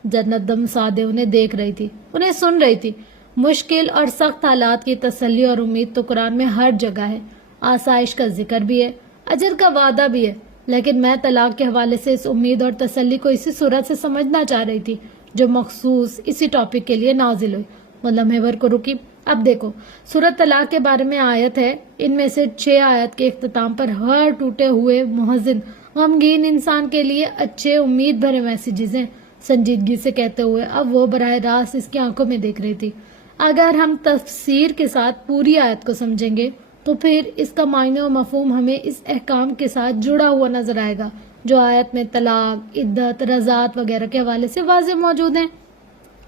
جنت دم سادے انہیں دیکھ رہی تھی، انہیں سن رہی تھی. مشکل اور سخت حالات کی تسلی اور امید تو قرآن میں ہر جگہ ہے. آسائش کا ذکر بھی ہے، اجر کا وعدہ بھی ہے. لیکن میں طلاق کے حوالے سے اس امید اور تسلی کو اسی صورت سے سمجھنا چاہ رہی تھی جو مخصوص اسی ٹاپک کے لیے نازل ہوئی. وہ لمحے بھر کو رکی. اب دیکھو، سورۃ طلاق کے بارے میں آیت ہے. ان میں سے 6 آیت کے اختتام پر ہر ٹوٹے ہوئے محزن، غمگین انسان کے لیے اچھے، امید بھرے میسیجز ہیں. سنجیدگی سے کہتے ہوئے اب وہ براہ راست اس کی آنکھوں میں دیکھ رہی تھی. اگر ہم تفسیر کے ساتھ پوری آیت کو سمجھیں گے تو پھر اس کا معنی و مفہوم ہمیں اس احکام کے ساتھ جڑا ہوا نظر آئے گا جو آیت میں طلاق، عدت، رضاعت وغیرہ کے حوالے سے واضح موجود ہیں.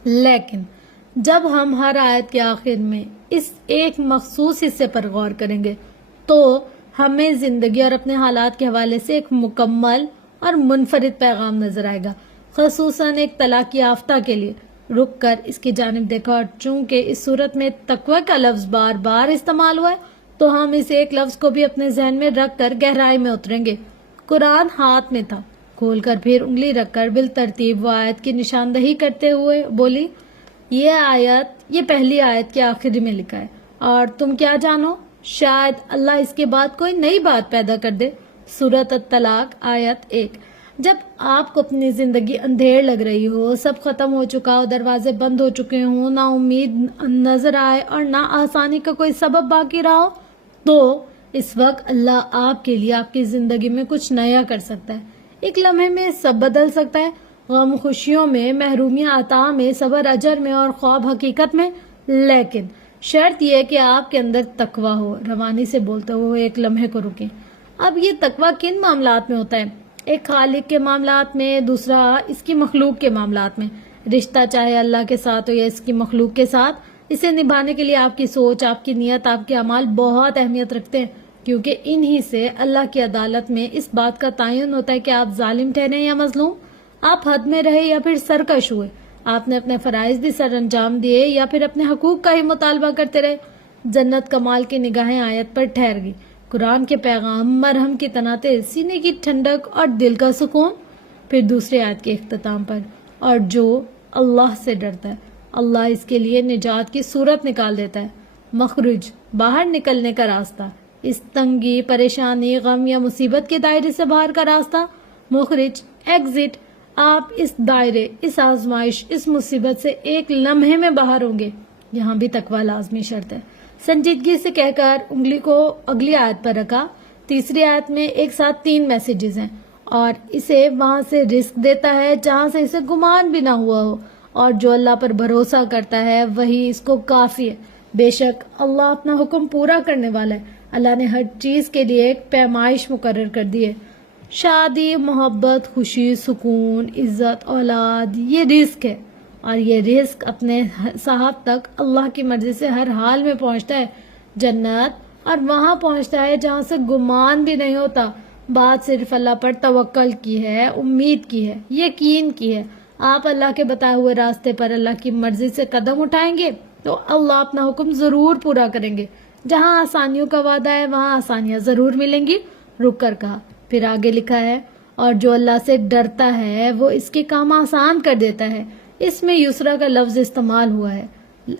لیکن جب ہم ہر آیت کے آخر میں اس ایک مخصوص حصے پر غور کریں گے تو ہمیں زندگی اور اپنے حالات کے حوالے سے ایک مکمل اور منفرد پیغام نظر آئے گا، خصوصاً ایک طلاق یافتہ کے لیے. رک کر اس کی جانب دیکھا، اور چونکہ اس صورت میں تقوی کا لفظ بار بار استعمال ہوا ہے تو ہم اس ایک لفظ کو بھی اپنے ذہن میں رکھ کر گہرائی میں اتریں گے. قرآن ہاتھ میں تھا، کھول کر پھر انگلی رکھ کر بالترتیب وہ آیت کی نشاندہی کرتے ہوئے بولی، یہ پہلی آیت کے آخری میں لکھا ہے، اور تم کیا جانو، شاید اللہ اس کے بعد کوئی نئی بات پیدا کر دے. سورۃ الطلاق آیت 1. جب آپ کو اپنی زندگی اندھیر لگ رہی ہو، سب ختم ہو چکا ہو، دروازے بند ہو چکے ہوں، نہ امید نظر آئے اور نہ آسانی کا کوئی سبب باقی رہا ہو، تو اس وقت اللہ آپ کے لیے آپ کی زندگی میں کچھ نیا کر سکتا ہے. ایک لمحے میں سب بدل سکتا ہے، غم خوشیوں میں، محرومیاں عطا میں، صبر اجر میں، اور خواب حقیقت میں. لیکن شرط یہ کہ آپ کے اندر تقوی ہو. روانی سے بولتے ہوئے ایک لمحے کو رکیں. اب یہ تقوی کن معاملات میں ہوتا ہے؟ ایک خالق کے معاملات میں، دوسرا اس کی مخلوق کے معاملات میں. رشتہ چاہے اللہ کے ساتھ ہو یا اس کی مخلوق کے ساتھ، اسے نبھانے کے لیے آپ کی سوچ، آپ کی نیت، آپ کے اعمال بہت اہمیت رکھتے ہیں، کیونکہ انہی سے اللہ کی عدالت میں اس بات کا تعین ہوتا ہے کہ آپ ظالم ٹھہریں یا مظلوم. آپ حد میں رہے یا پھر سرکش ہوئے، آپ نے اپنے فرائض بھی سر انجام دیے یا پھر اپنے حقوق کا ہی مطالبہ کرتے رہے، جنت کمال کی نگاہیں آیت پر ٹھہر گئی، قرآن کے پیغام مرہم کی تناتے، سینے کی ٹھنڈک اور دل کا سکون۔ پھر دوسری آیت کے اختتام پر، اور جو اللہ سے ڈرتا ہے اللہ اس کے لیے نجات کی صورت نکال دیتا ہے، مخرج باہر نکلنے کا راستہ، اس تنگی، پریشانی، غم یا مصیبت کے دائرے سے باہر کا راستہ، مخرج ایگزٹ، آپ اس دائرے، اس آزمائش، اس مصیبت سے ایک لمحے میں باہر ہوں گے۔ یہاں بھی تقویٰ لازمی شرط ہے۔ سنجیدگی سے کہہ کر انگلی کو اگلی آیت پر رکھا۔ تیسری آیت میں ایک ساتھ 3 میسیجز ہیں، اور اسے وہاں سے رزق دیتا ہے جہاں سے اسے گمان بھی نہ ہوا ہو، اور جو اللہ پر بھروسہ کرتا ہے وہی اس کو کافی ہے۔ بے شک اللہ اپنا حکم پورا کرنے والا ہے، اللہ نے ہر چیز کے لیے ایک پیمائش مقرر کر دی ہے۔ شادی، محبت، خوشی، سکون، عزت، اولاد، یہ رزق ہے، اور یہ رزق اپنے صاحب تک اللہ کی مرضی سے ہر حال میں پہنچتا ہے۔ جنت، اور وہاں پہنچتا ہے جہاں سے گمان بھی نہیں ہوتا۔ بات صرف اللہ پر توکل کی ہے، امید کی ہے، یقین کی ہے۔ آپ اللہ کے بتائے ہوئے راستے پر اللہ کی مرضی سے قدم اٹھائیں گے تو اللہ اپنا حکم ضرور پورا کریں گے۔ جہاں آسانیوں کا وعدہ ہے وہاں آسانیاں ضرور ملیں گی۔ رک کر کہا، پھر آگے لکھا ہے، اور جو اللہ سے ڈرتا ہے وہ اس کے کام آسان کر دیتا ہے۔ اس میں یسرا کا لفظ استعمال ہوا ہے،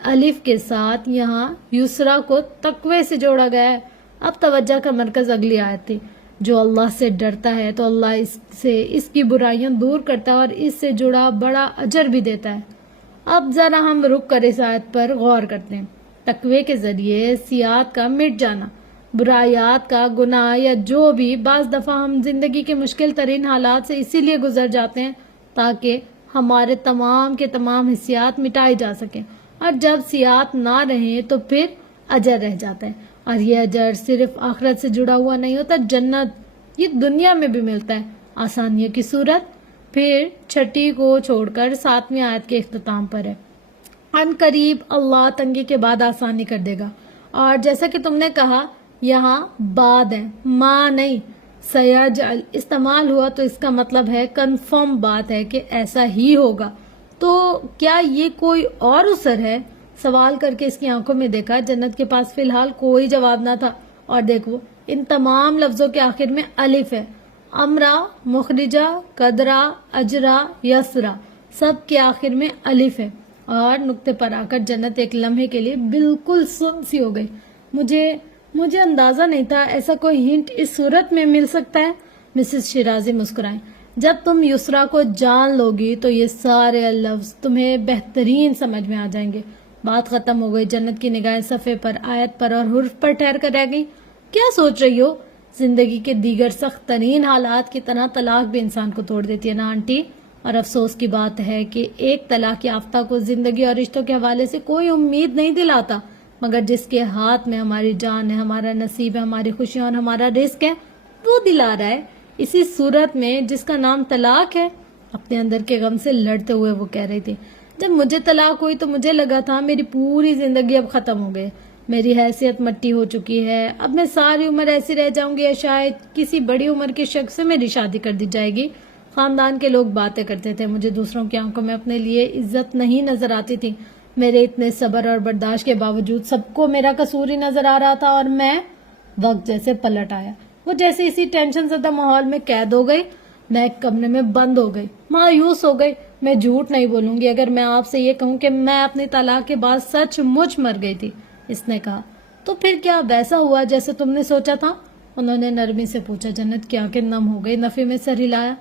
الف کے ساتھ یہاں یسرا کو تقوی سے جوڑا گیا ہے۔ اب توجہ کا مرکز اگلی آیت تھی۔ جو اللہ سے ڈرتا ہے تو اللہ اس کی برائیاں دور کرتا ہے اور اس سے جڑا بڑا اجر بھی دیتا ہے۔ اب ذرا ہم رک کر اس آیت پر غور کرتے ہیں۔ تقوی کے ذریعے سیئات کا مٹ جانا، برائیات کا، گناہ یا جو بھی، بعض دفعہ ہم زندگی کے مشکل ترین حالات سے اسی لیے گزر جاتے ہیں تاکہ ہمارے تمام کے تمام حسیات مٹائے جا سکیں، اور جب سیئات نہ رہیں تو پھر اجر رہ جاتا ہے، اور یہ اجر صرف آخرت سے جڑا ہوا نہیں ہوتا، جنت یہ دنیا میں بھی ملتا ہے آسانیوں کی صورت۔ پھر 6 کو چھوڑ کر 7ویں آیت کے اختتام پر ہے، ان قریب اللہ تنگی کے بعد آسانی کر دے گا۔ اور جیسا کہ تم نے کہا یہاں بعد ہے، ماں نہیں، سیجعل استعمال ہوا تو اس کا مطلب ہے کنفرم بات ہے کہ ایسا ہی ہوگا۔ تو کیا یہ کوئی اور عذر ہے؟ سوال کر کے اس کی آنکھوں میں دیکھا، جنت کے پاس فی الحال کوئی جواب نہ تھا، اور دیکھو ان تمام لفظوں کے آخر میں الف ہے، امرا، مخرجہ، قدرا، اجرا، یسرا، سب کے آخر میں الف ہے۔ اور نقطے پر آ کر جنت ایک لمحے کے لیے بالکل سن سی ہو گئی۔ مجھے اندازہ نہیں تھا ایسا کوئی ہنٹ اس صورت میں مل سکتا ہے۔ مسز شیرازی مسکرائیں، جب تم یسرا کو جان لو گی تو یہ سارے لفظ تمہیں بہترین سمجھ میں آ جائیں گے۔ بات ختم ہو گئی، جنت کی نگاہیں صفحے پر، آیت پر اور حرف پر ٹھہر کر رہ گئی۔ کیا سوچ رہی ہو؟ زندگی کے دیگر سخت ترین حالات کی طرح طلاق بھی انسان کو توڑ دیتی ہے نا آنٹی؟ اور افسوس کی بات ہے کہ ایک طلاق یافتہ کو زندگی اور رشتوں کے حوالے سے کوئی امید نہیں دلاتا، مگر جس کے ہاتھ میں ہماری جان ہے، ہمارا نصیب ہے، ہماری خوشیاں اور ہمارا رزق ہے، وہ دلا رہا ہے۔ اسی صورت میں جس کا نام طلاق ہے، اپنے اندر کے غم سے لڑتے ہوئے وہ کہہ رہی تھی، جب مجھے طلاق ہوئی تو مجھے لگا تھا میری پوری زندگی اب ختم ہو گئی، میری حیثیت مٹی ہو چکی ہے، اب میں ساری عمر ایسی رہ جاؤں گی، یا شاید کسی بڑی عمر کے شخص سے میری شادی کر دی جائے گی۔ خاندان کے لوگ باتیں کرتے تھے، مجھے دوسروں کی آنکھوں میں اپنے لیے عزت نہیں نظر آتی تھی، میرے اتنے صبر اور برداشت کے باوجود سب کو میرا قصور ہی نظر آ رہا تھا، اور میں وقت جیسے پلٹ آیا، وہ جیسے اسی ٹینشن زدہ ماحول میں قید ہو گئی، میں ایک کمرے میں بند ہو گئی، مایوس ہو گئی۔ میں جھوٹ نہیں بولوں گی اگر میں آپ سے یہ کہوں کہ میں اپنی طلاق کے بعد سچ مچ مر گئی تھی۔ اس نے کہا، تو پھر کیا ویسا ہوا جیسے تم نے سوچا تھا؟ انہوں نے نرمی سے پوچھا۔ جنت کی آنکھیں نم ہو گئی، نفی میں سر ہلایا۔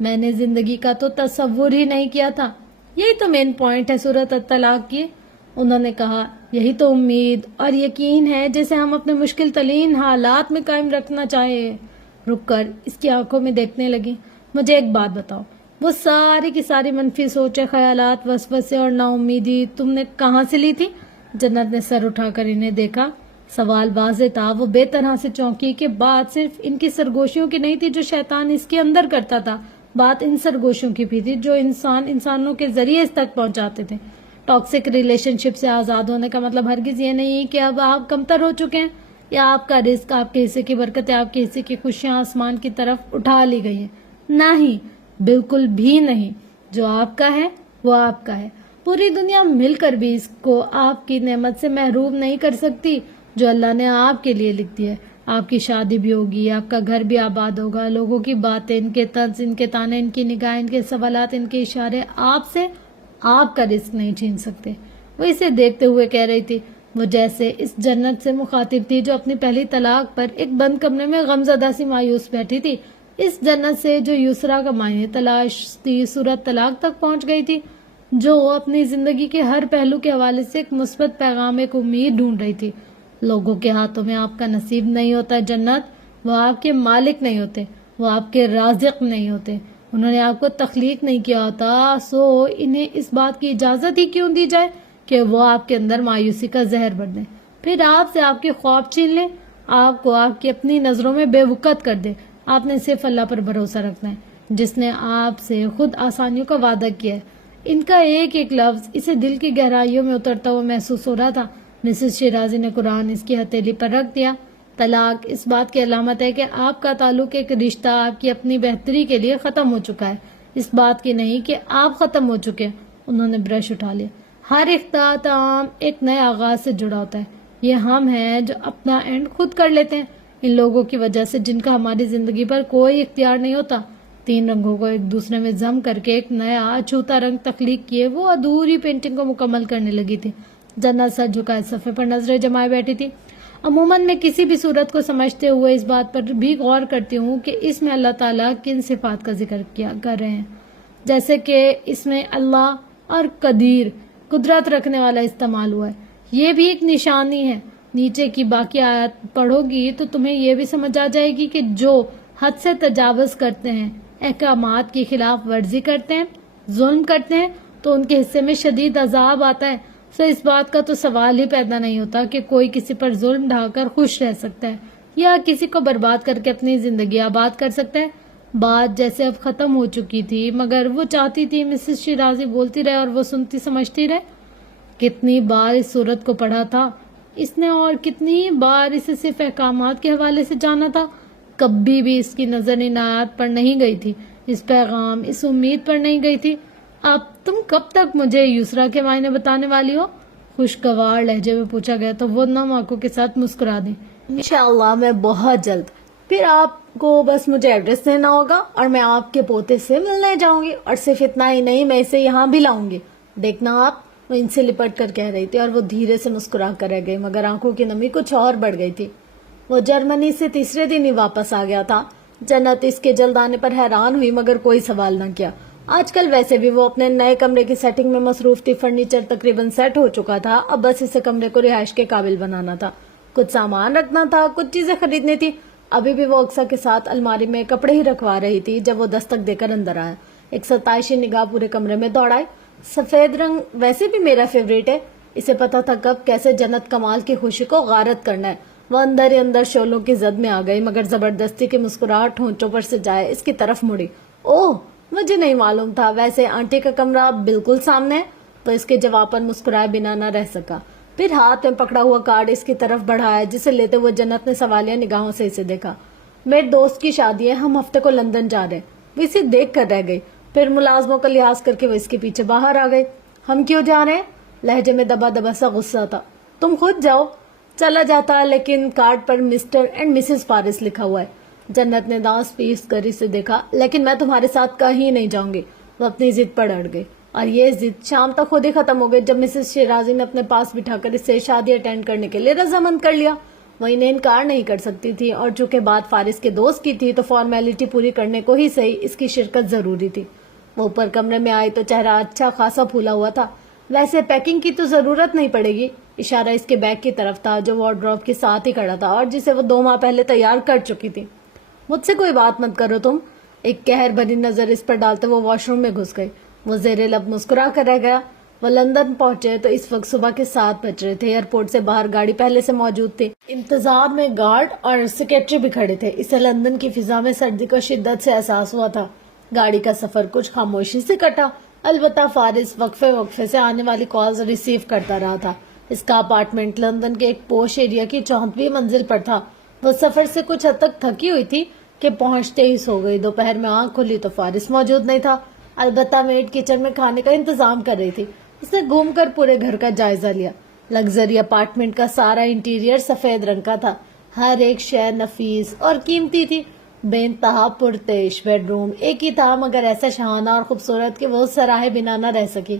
میں نے زندگی کا تو تصور ہی نہیں کیا تھا، یہی تو مین پوائنٹ ہے صورت الطلاق کی۔ انہوں نے کہا، یہی تو امید اور یقین ہے جسے ہم اپنے مشکل ترین حالات میں قائم رکھنا چاہیے۔ رک کر اس کی آنکھوں میں دیکھنے لگی۔ مجھے ایک بات بتاؤ، وہ ساری کی ساری منفی سوچیں، خیالات، وسوسے اور نا امیدی تم نے کہاں سے لی تھی؟ جنت نے سر اٹھا کر انہیں دیکھا۔ سوال واضح تھا، وہ بے طرح سے چونکی کہ بات صرف ان کی سرگوشیوں کی نہیں تھی جو شیطان اس کے اندر کرتا تھا، بات ان سرگوشیوں کی بھی تھی جو انسانوں کے ذریعے اس تک پہنچاتے تھے۔ ٹاکسک ریلیشن شپ سے آزاد ہونے کا مطلب ہرگز یہ نہیں کہ اب آپ کمتر ہو چکے ہیں، یا آپ کا رزق، آپ کے حصے کی برکتیں، آپ کے حصے کی خوشیاں آسمان کی طرف اٹھا لی گئی ہیں۔ نہیں، بالکل بھی نہیں. جو آپ کا ہے وہ آپ کا ہے. پوری دنیا مل کر بھی اس کو آپ کی نعمت سے محروم نہیں کر سکتی جو اللہ نے آپ کے لیے لکھ دی ہے. آپ کی شادی بھی ہوگی, آپ کا گھر بھی آباد ہوگا, لوگوں کی باتیں, ان کے طنز, ان کے تانے, ان کی نگاہیں, ان کے سوالات, ان کے اشارے آپ سے آپ کا رزق نہیں چھین سکتے. وہ اسے دیکھتے ہوئے کہہ رہی تھی. وہ جیسے اس جنت سے مخاطب تھی جو اپنی پہلی طلاق پر ایک بند کمرے میں غمزدہ سی مایوس بیٹھی تھی. اس جنت سے جو یسرا کا معنی تلاش تھی, صورت طلاق تک پہنچ گئی تھی, جو اپنی زندگی کے ہر پہلو کے حوالے سے ایک مثبت پیغام, ایک امید ڈھونڈ رہی تھی. لوگوں کے ہاتھوں میں آپ کا نصیب نہیں ہوتا جنت, وہ آپ کے مالک نہیں ہوتے, وہ آپ کے رازق نہیں ہوتے, انہوں نے آپ کو تخلیق نہیں کیا ہوتا. سو انہیں اس بات کی اجازت ہی کیوں دی جائے کہ وہ آپ کے اندر مایوسی کا زہر بھر دیں, پھر آپ سے آپ کے خواب چھین لیں, آپ کو آپ کی اپنی نظروں میں بے وقت کر دیں. آپ نے صرف اللہ پر بھروسہ رکھنا ہے جس نے آپ سے خود آسانیوں کا وعدہ کیا ہے. ان کا ایک ایک لفظ اسے دل کی گہرائیوں میں اترتا ہوا محسوس ہو رہا تھا. مسز شیرازی نے قرآن اس کی ہتھیلی پر رکھ دیا. طلاق اس بات کی علامت ہے کہ آپ کا تعلق ایک رشتہ آپ کی اپنی بہتری کے لیے ختم ہو چکا ہے, اس بات کی نہیں کہ آپ ختم ہو چکے ہیں. انہوں نے برش اٹھا لیا. ہر اختتام ایک نئے آغاز سے جڑا ہوتا ہے. یہ ہم ہیں جو اپنا اینڈ خود کر لیتے ہیں, ان لوگوں کی وجہ سے جن کا ہماری زندگی پر کوئی اختیار نہیں ہوتا. 3 رنگوں کو ایک دوسرے میں ضم کر کے ایک نیا اچھوتا رنگ تخلیق کیے وہ ادھوری پینٹنگ کو مکمل کرنے لگی تھی. جنت سر جھکائے صفحے پر نظریں جمائے بیٹھی تھی. عموماً میں کسی بھی صورت کو سمجھتے ہوئے اس بات پر بھی غور کرتی ہوں کہ اس میں اللہ تعالیٰ کن صفات کا ذکر کر رہے ہیں, جیسے کہ اس میں اللہ اور قدیر, قدرت رکھنے والا استعمال ہوا ہے. یہ بھی ایک نشانی ہے. نیچے کی باقی آیات پڑھو گی تو تمہیں یہ بھی سمجھ آ جائے گی کہ جو حد سے تجاوز کرتے ہیں, احکامات کی خلاف ورزی کرتے ہیں, ظلم کرتے ہیں, تو ان کے حصے میں شدید عذاب آتا ہے. سو اس بات کا تو سوال ہی پیدا نہیں ہوتا کہ کوئی کسی پر ظلم ڈھا کر خوش رہ سکتا ہے یا کسی کو برباد کر کے اپنی زندگی آباد کر سکتا ہے. بات جیسے اب ختم ہو چکی تھی, مگر وہ چاہتی تھی مسز شیرازی بولتی رہے اور وہ سنتی سمجھتی رہے. کتنی بار اس صورت کو پڑھا تھا اس نے, اور کتنی بار اسے صرف احکامات کے حوالے سے جانا تھا. کبھی بھی اس کی نظر ان آیات پر نہیں گئی تھی, اس پیغام, اس امید پر نہیں گئی تھی. اب تم کب تک مجھے یسرا کے معنی بتانے والی ہو؟ خوشگوار لہجے میں پوچھا گیا تو وہ نم آنکھوں کے ساتھ مسکرا دی. انشاءاللہ میں بہت جلد. پھر آپ کو بس مجھے ایڈریس دینا ہوگا اور میں آپ کے پوتے سے ملنے جاؤں گی, اور صرف اتنا ہی نہیں, میں اسے یہاں بھی لاؤں گی. دیکھنا آپ, وہ ان سے لپٹ کر کہہ رہی تھی اور وہ دھیرے سے مسکرا کر رہ گئی, مگر آنکھوں کی نمی کچھ اور بڑھ گئی تھی. وہ جرمنی سے تیسرے دن ہی واپس آ گیا تھا. جنت اس کے جلد آنے پر حیران ہوئی مگر کوئی سوال نہ کیا. آج کل ویسے بھی وہ اپنے نئے کمرے کی سیٹنگ میں مصروف تھی. فرنیچر تقریباً سیٹ ہو چکا تھا, اب بس اسے کمرے کو رہائش کے قابل بنانا تھا. کچھ سامان رکھنا تھا, کچھ چیزیں خریدنی تھی. ابھی بھی وہ اکثر کے ساتھ الماری میں کپڑے ہی رکھوا رہی تھی جب وہ دستک دے کر اندر آیا. ایک ستائشی نگاہ پورے کمرے میں دوڑائی. سفید رنگ ویسے بھی میرا فیوریٹ ہے. اسے پتا تھا کب کیسے جنت کمال کی خوشی کو غارت کرنا ہے. وہ اندر ہی اندر شعلوں کی زد میں آ گئی, مگر زبردستی کی مسکراہٹ ہونٹوں پر سے جائے اس کی طرف مڑی. اوہ, مجھے نہیں معلوم تھا. ویسے آنٹی کا کمرہ بالکل سامنے ہے. تو اس کے جواب پر مسکرائے بنا نہ رہ سکا. پھر ہاتھ میں پکڑا ہوا کارڈ اس کی طرف بڑھایا, جسے لیتے ہوئے جنت نے سوالیہ نگاہوں سے اسے دیکھا. میرے دوست کی شادی ہے, ہم ہفتے کو لندن جا رہے ہیں. وہ اسے دیکھ کر رہ گئی. پھر ملازموں کا لحاظ کر کے وہ اس کے پیچھے باہر آ گئی. ہم کیوں جا رہے ہیں؟ لہجے میں دبا دبا سا غصہ تھا. تم خود جاؤ. چلا جاتا, لیکن کارڈ پر مسٹر اینڈ مسز فارس لکھا ہوا ہے. جنت نے دانت پیس کر اسے دیکھا. لیکن میں تمہارے ساتھ کہیں نہیں جاؤں گی. وہ اپنی ضد پر اڑ گئی, اور یہ ضد شام تک خود ہی ختم ہو گئی جب مسز شیرازی نے اپنے پاس بٹھا کر اسے شادی اٹینڈ کرنے کے لیے رضامند کر لیا. وہ انہیں انکار نہیں کر سکتی تھی, اور چونکہ بات فارس کے دوست کی تھی تو فارمیلٹی پوری کرنے کو ہی صحیح اس کی شرکت ضروری تھی. وہ اوپر کمرے میں آئی تو چہرہ اچھا خاصا پھولا ہوا تھا. ویسے پیکنگ کی تو ضرورت نہیں پڑے گی. اشارہ اس کے بیگ کی طرف تھا جو وارڈروب کے ساتھ ہی کھڑا تھا اور جسے وہ 2 ماہ پہلے تیار کر چکی تھی. مجھ سے کوئی بات مت کرو تم. ایک قہر بھری نظر اس پر ڈالتے وہ واش روم میں گھس گئی. وہ زیر لب مسکرا کر رہ گیا. وہ لندن پہنچے تو اس وقت صبح کے 7 بج رہے تھے. ایئرپورٹ سے باہر گاڑی پہلے سے موجود تھی. انتظام میں گارڈ اور سیکرٹری بھی کھڑے تھے. اسے لندن کی فضا میں سردی کو شدت سے احساس ہوا تھا. گاڑی کا سفر کچھ خاموشی سے کٹا. البتہ فارس وقفے سے آنے والی کالز ریسیو کرتا رہا تھا. اس کا اپارٹمنٹ لندن کے ایک پوش ایریا کی 34ویں منزل پر تھا. وہ سفر سے کچھ حد تک تھکی ہوئی تھی کہ پہنچتے ہی سو گئی. دوپہر میں آنکھ کھلی تو فارس موجود نہیں تھا. البتہ میڈ کچن میں کھانے کا انتظام کر رہی تھی. اس نے گھوم کر پورے گھر کا جائزہ لیا. لگژری اپارٹمنٹ کا سارا انٹیریئر سفید رنگ کا تھا. ہر ایک شے نفیس اور قیمتی تھی. بے انتہا پرتش بیڈ روم ایک ہی تھا، مگر ایسا شہانہ اور خوبصورت کہ وہ سراہے بنا نہ رہ سکی.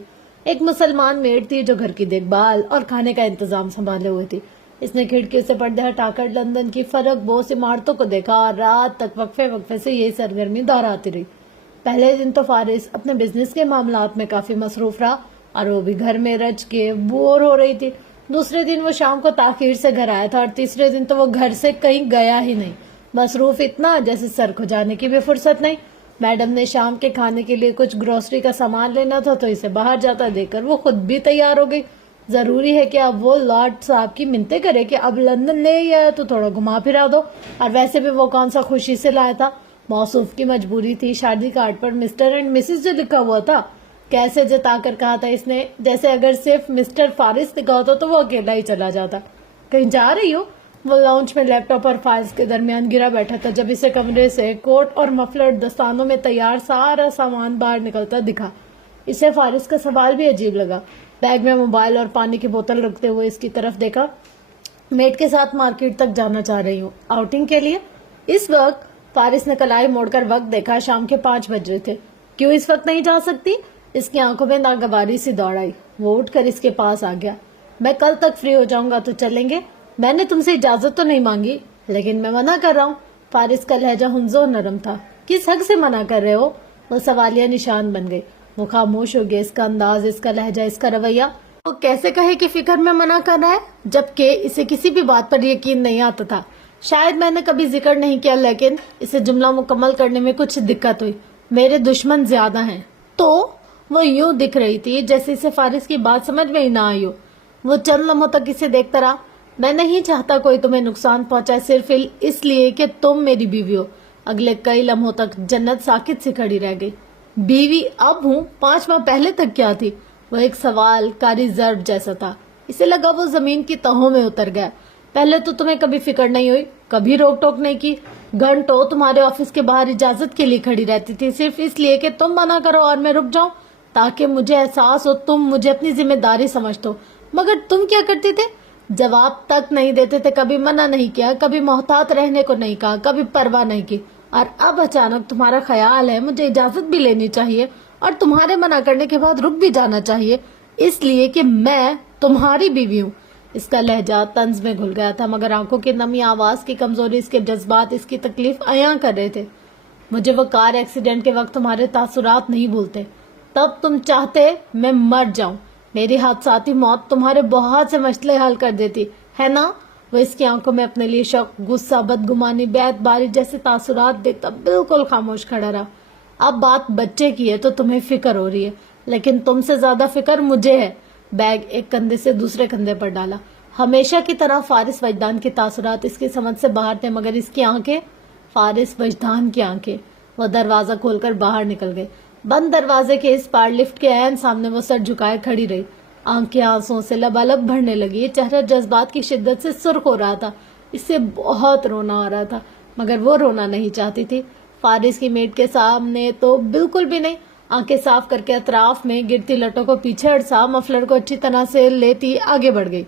ایک مسلمان میڈ تھی جو گھر کی دیکھ بھال اور کھانے کا انتظام سنبھالے ہوئے تھی. اس نے کھڑکی سے پردے ہٹا کر لندن کی فرق بوس عمارتوں کو دیکھا اور رات تک وقفے سے یہی سرگرمی دہراتی رہی. پہلے دن تو فارس اپنے بزنس کے معاملات میں کافی مصروف رہا اور وہ بھی گھر میں رچ کے بور ہو رہی تھی. دوسرے دن وہ شام کو تاخیر سے گھر آیا تھا اور تیسرے دن تو وہ گھر سے کہیں گیا ہی نہیں. مصروف اتنا جیسے سر کھجانے کی بھی فرصت نہیں. میڈم نے شام کے کھانے کے لیے کچھ گروسری کا سامان لینا تھا تو اسے باہر جاتا دیکھ کر وہ خود بھی تیار ہو گئی. ضروری ہے کہ اب وہ لارڈ صاحب کی منتیں کرے کہ اب لندن لے آیا تو تھوڑا گھما پھرا دو، اور ویسے بھی وہ کون سا خوشی سے لایا تھا. موصوف کی مجبوری تھی. شادی کارڈ پر مسٹر اینڈ مسز جو لکھا ہوا تھا کیسے جتا کر کہا تھا اس نے جیسے اگر صرف مسٹر فارس لکھا ہوتا تو وہ اکیلا ہی چلا جاتا. کہیں جا رہی ہو؟ وہ لاؤنج میں لیپ ٹاپ اور فائلز کے درمیان گرا بیٹھا تھا جب اسے کمرے سے کوٹ اور مفلر دستانوں میں تیار سارا سامان باہر نکلتا دکھا. اسے فارس کا سوال بھی عجیب لگا. بیگ میں موبائل اور پانی کی بوتل رکھتے ہوئے اس کی طرف دیکھا. میٹ کے ساتھ مارکیٹ تک جانا چاہ رہی ہوں آؤٹنگ کے لیے. اس وقت فارس نے کلائی موڑ کر وقت دیکھا. شام کے 5 بج رہے تھے. کیوں اس وقت نہیں جا سکتی؟ اس کی آنکھوں میں ناگواری سی دوڑ آئی. وہ اٹھ کر اس کے پاس آ گیا. میں کل تک فری ہو جاؤں گا تو چلیں گے. میں نے تم سے اجازت تو نہیں مانگی لیکن میں منع کر رہا ہوں. فارس کا لہجہ ہنزو اور نرم تھا. کس حق سے منع کر رہے ہو؟ وہ سوالیہ نشان بن گئی. وہ خاموش ہو گیا. اس کا انداز، اس کا لہجہ، اس کا رویہ. وہ کیسے کہے کہ فکر میں منع کر رہا ہے جبکہ اسے کسی بھی بات پر یقین نہیں آتا تھا. شاید میں نے کبھی ذکر نہیں کیا لیکن اسے جملہ مکمل کرنے میں کچھ دقت ہوئی. میرے دشمن زیادہ ہیں. تو وہ یوں دکھ رہی تھی جیسے اسے فارس کی بات سمجھ میں ہی نہ آئی ہو. وہ چند لمحوں تک اسے دیکھتا رہا. میں نہیں چاہتا کوئی تمہیں نقصان پہنچائے صرف اس لیے کہ تم میری بیوی ہو. اگلے کئی لمحوں تک جنت ساکت سی کھڑی رہ گئی. بیوی اب ہوں، 5 ماہ پہلے تک کیا تھی؟ وہ ایک سوال کاری ضرب جیسا تھا. اسے لگا وہ زمین کی تہوں میں اتر گیا. پہلے تو تمہیں کبھی فکر نہیں ہوئی، کبھی روک ٹوک نہیں کی. گھنٹوں تمہارے آفس کے باہر اجازت کے لیے کھڑی رہتی تھی صرف اس لیے کہ تم منع کرو اور میں رک جاؤں تاکہ مجھے احساس ہو تم مجھے اپنی ذمہ داری سمجھتے ہو. مگر تم کیا کرتے تھے؟ جواب تک نہیں دیتے تھے. کبھی منع نہیں کیا، کبھی محتاط رہنے کو نہیں کہا، کبھی پرواہ نہیں کی. اور اب اچانک تمہارا خیال ہے مجھے اجازت بھی لینی چاہیے اور تمہارے منع کرنے کے بعد رک بھی جانا چاہیے اس لیے کہ میں تمہاری بیوی ہوں. اس کا لہجہ طنز میں گھل گیا تھا مگر آنکھوں کی نمی، آواز کی کمزوری، اس کے جذبات اس کی تکلیف عیاں کر رہے تھے. مجھے وہ کار ایکسیڈنٹ کے وقت تمہارے تاثرات نہیں بھولتے. تب تم چاہتے میں مر جاؤں. میری حادثاتی موت تمہارے بہت سے مسئلے حل کر دیتی ہے نا. وہ اس کی آنکھوں میں اپنے لیے شوق، غصہ، بدگمانی، بے اعتباری جیسے تاثرات دیکھتا بالکل خاموش کھڑا رہا. اب بات بچے کی ہے تو تمہیں فکر ہو رہی ہے لیکن تم سے زیادہ فکر مجھے ہے. بیگ ایک کندھے سے دوسرے کندھے پر ڈالا. ہمیشہ کی طرح فارس وجدان کے تاثرات اس کی سمجھ سے باہر تھے مگر اس کی آنکھیں، فارس وجدان کی آنکھیں. وہ دروازہ کھول کر باہر نکل گئے. بند دروازے کے اس پار لفٹ کے عین سامنے وہ سر جھکائے کھڑی رہی. آنکھیں آنسوں سے لبالب بھرنے لگی. چہرہ جذبات کی شدت سے سرخ ہو رہا تھا. اس سے بہت رونا آ رہا تھا مگر وہ رونا نہیں چاہتی تھی. فارس کی میٹ کے سامنے تو بالکل بھی نہیں. آنکھیں صاف کر کے اطراف میں گرتی لٹوں کو پیچھے ہٹا مفلر کو اچھی طرح سے لیتی آگے بڑھ گئی.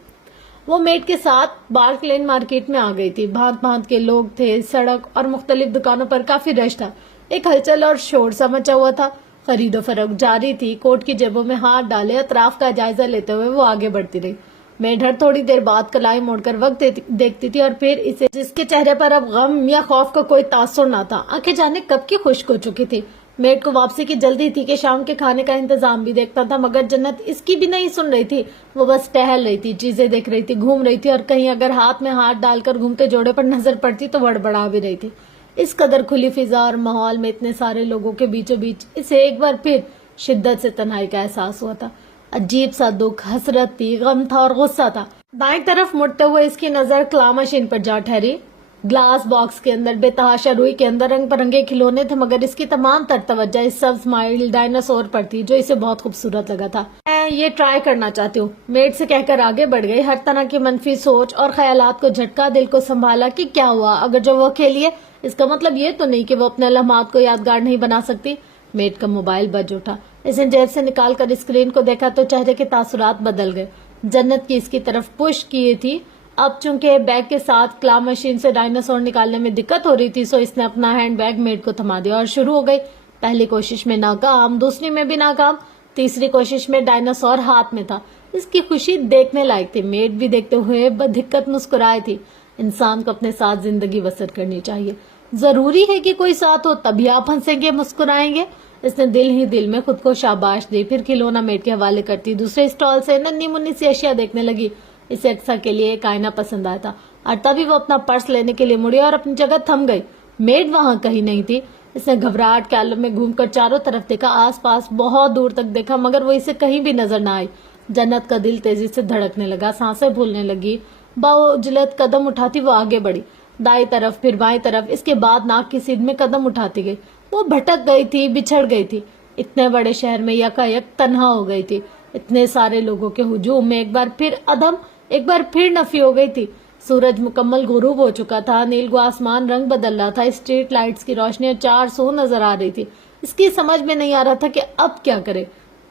وہ میٹ کے ساتھ بارک لین مارکیٹ میں آ گئی تھی. بھانت بھانت کے لوگ تھے. سڑک اور مختلف دکانوں پر کافی رش تھا. ایک ہلچل اور شور سا مچا ہوا تھا. خرید و فروخت جاری تھی. کوٹ کی جیبوں میں ہاتھ ڈالے اطراف کا جائزہ لیتے ہوئے وہ آگے بڑھتی رہی. میڈ ہر تھوڑی دیر بعد کلائی موڑ کر وقت دیکھتی تھی اور پھر اسے جس کے چہرے پر اب غم یا خوف کا کوئی تاثر نہ تھا. آنکھیں جانے کب کی خشک ہو چکی تھی. میڈ کو واپسی کی جلدی تھی کہ شام کے کھانے کا انتظام بھی دیکھتا تھا مگر جنت اس کی بھی نہیں سن رہی تھی. وہ بس ٹہل رہی تھی، چیزیں دیکھ رہی تھی، گھوم رہی تھی اور کہیں اگر ہاتھ میں ہاتھ ڈال کر گھومتے جوڑے پر نظر پڑتی تو بڑبڑا بھی رہی تھی. اس قدر کھلی فضا اور ماحول میں اتنے سارے لوگوں کے بیچوں بیچ اسے ایک بار پھر شدت سے تنہائی کا احساس ہوا تھا. عجیب سا دکھ، حسرت تھی، غم تھا اور غصہ تھا. دائیں طرف مڑتے ہوئے اس کی نظر کلا مشین پر جا ٹھہری. گلاس باکس کے اندر بے تحاشا روئی کے اندر رنگ برنگے کھلونے تھے مگر اس کی تمام تر توجہ اس سبز مائل ڈائناسور پر تھی جو اسے بہت خوبصورت لگا تھا. میں یہ ٹرائی کرنا چاہتی ہوں، میڈ سے کہہ کر آگے بڑھ گئی۔ ہر طرح کی منفی سوچ اور خیالات کو جھٹکا، دل کو سنبھالا کہ کیا ہوا، اگر جو وہ کھیلی ہے اس کا مطلب یہ تو نہیں کہ وہ اپنے لمحات کو یادگار نہیں بنا سکتی۔ میڈ کا موبائل بج اٹھا، اس نے جیب سے نکال کر اسکرین کو دیکھا تو چہرے کے تاثرات بدل گئے۔ جنت کی اس کی طرف پش کی تھی، اب چونکہ بیگ کے ساتھ کلام مشین سے ڈائناسور نکالنے میں دقت ہو رہی تھی، سو اس نے اپنا ہینڈ بیگ میڈ کو تھما دیا اور شروع ہو گئی۔ پہلی کوشش میں ناکام، دوسری میں بھی ناکام، تیسری کوشش میں ڈائناسور ہاتھ میں تھا۔ اس کی خوشی دیکھنے لائق تھی، میڈ بھی دیکھتے ہوئے بدہکت مسکرائی تھی۔ انسان کو اپنے ساتھ زندگی بسر کرنی چاہیے، ضروری ہے کہ کوئی ساتھ ہو تبھی آپ ہنسیں گے مسکرائیں گے۔ اس نے دل ہی دل میں خود کو شاباش دی، پھر کھلونا میڈ کے حوالے کرتی دوسرے اسٹال سے ننھی منی سی اشیاء دیکھنے لگی۔ اسے اکثر کے لیے ایک آئینہ پسند آیا تھا اور تبھی وہ اپنا پرس لینے کے لیے مڑی اور اپنی جگہ تھم گئی۔ میڈ وہاں کہیں نہیں تھی۔ اس نے گھبراہٹ کے عالم میں گھوم کر چاروں طرف دیکھا، آس پاس بہت دور تک دیکھا، مگر وہ اسے کہیں بھی نظر نہ آئی۔ جنت کا دل تیزی سے دھڑکنے لگا، سانسیں پھولنے لگی۔ باوجلد قدم اٹھاتی وہ آگے بڑھی، دائیں طرف پھر بائیں طرف، اس کے بعد ناک کی سیدھ میں قدم اٹھاتی گئی۔ وہ بھٹک گئی تھی، بچھڑ گئی تھی، اتنے بڑے شہر میں یکایک تنہا ہو گئی تھی۔ اتنے سارے لوگوں کے ہجوم میں ایک بار پھر عدم، ایک بار پھر نفی ہو گئی تھی۔ سورج مکمل غروب ہو چکا تھا، نیلگو آسمان رنگ بدل رہا تھا، اسٹریٹ لائٹس کی روشنیاں چار سو نظر آ رہی تھی۔ اس کی سمجھ میں نہیں آ رہا تھا کہ اب کیا کرے،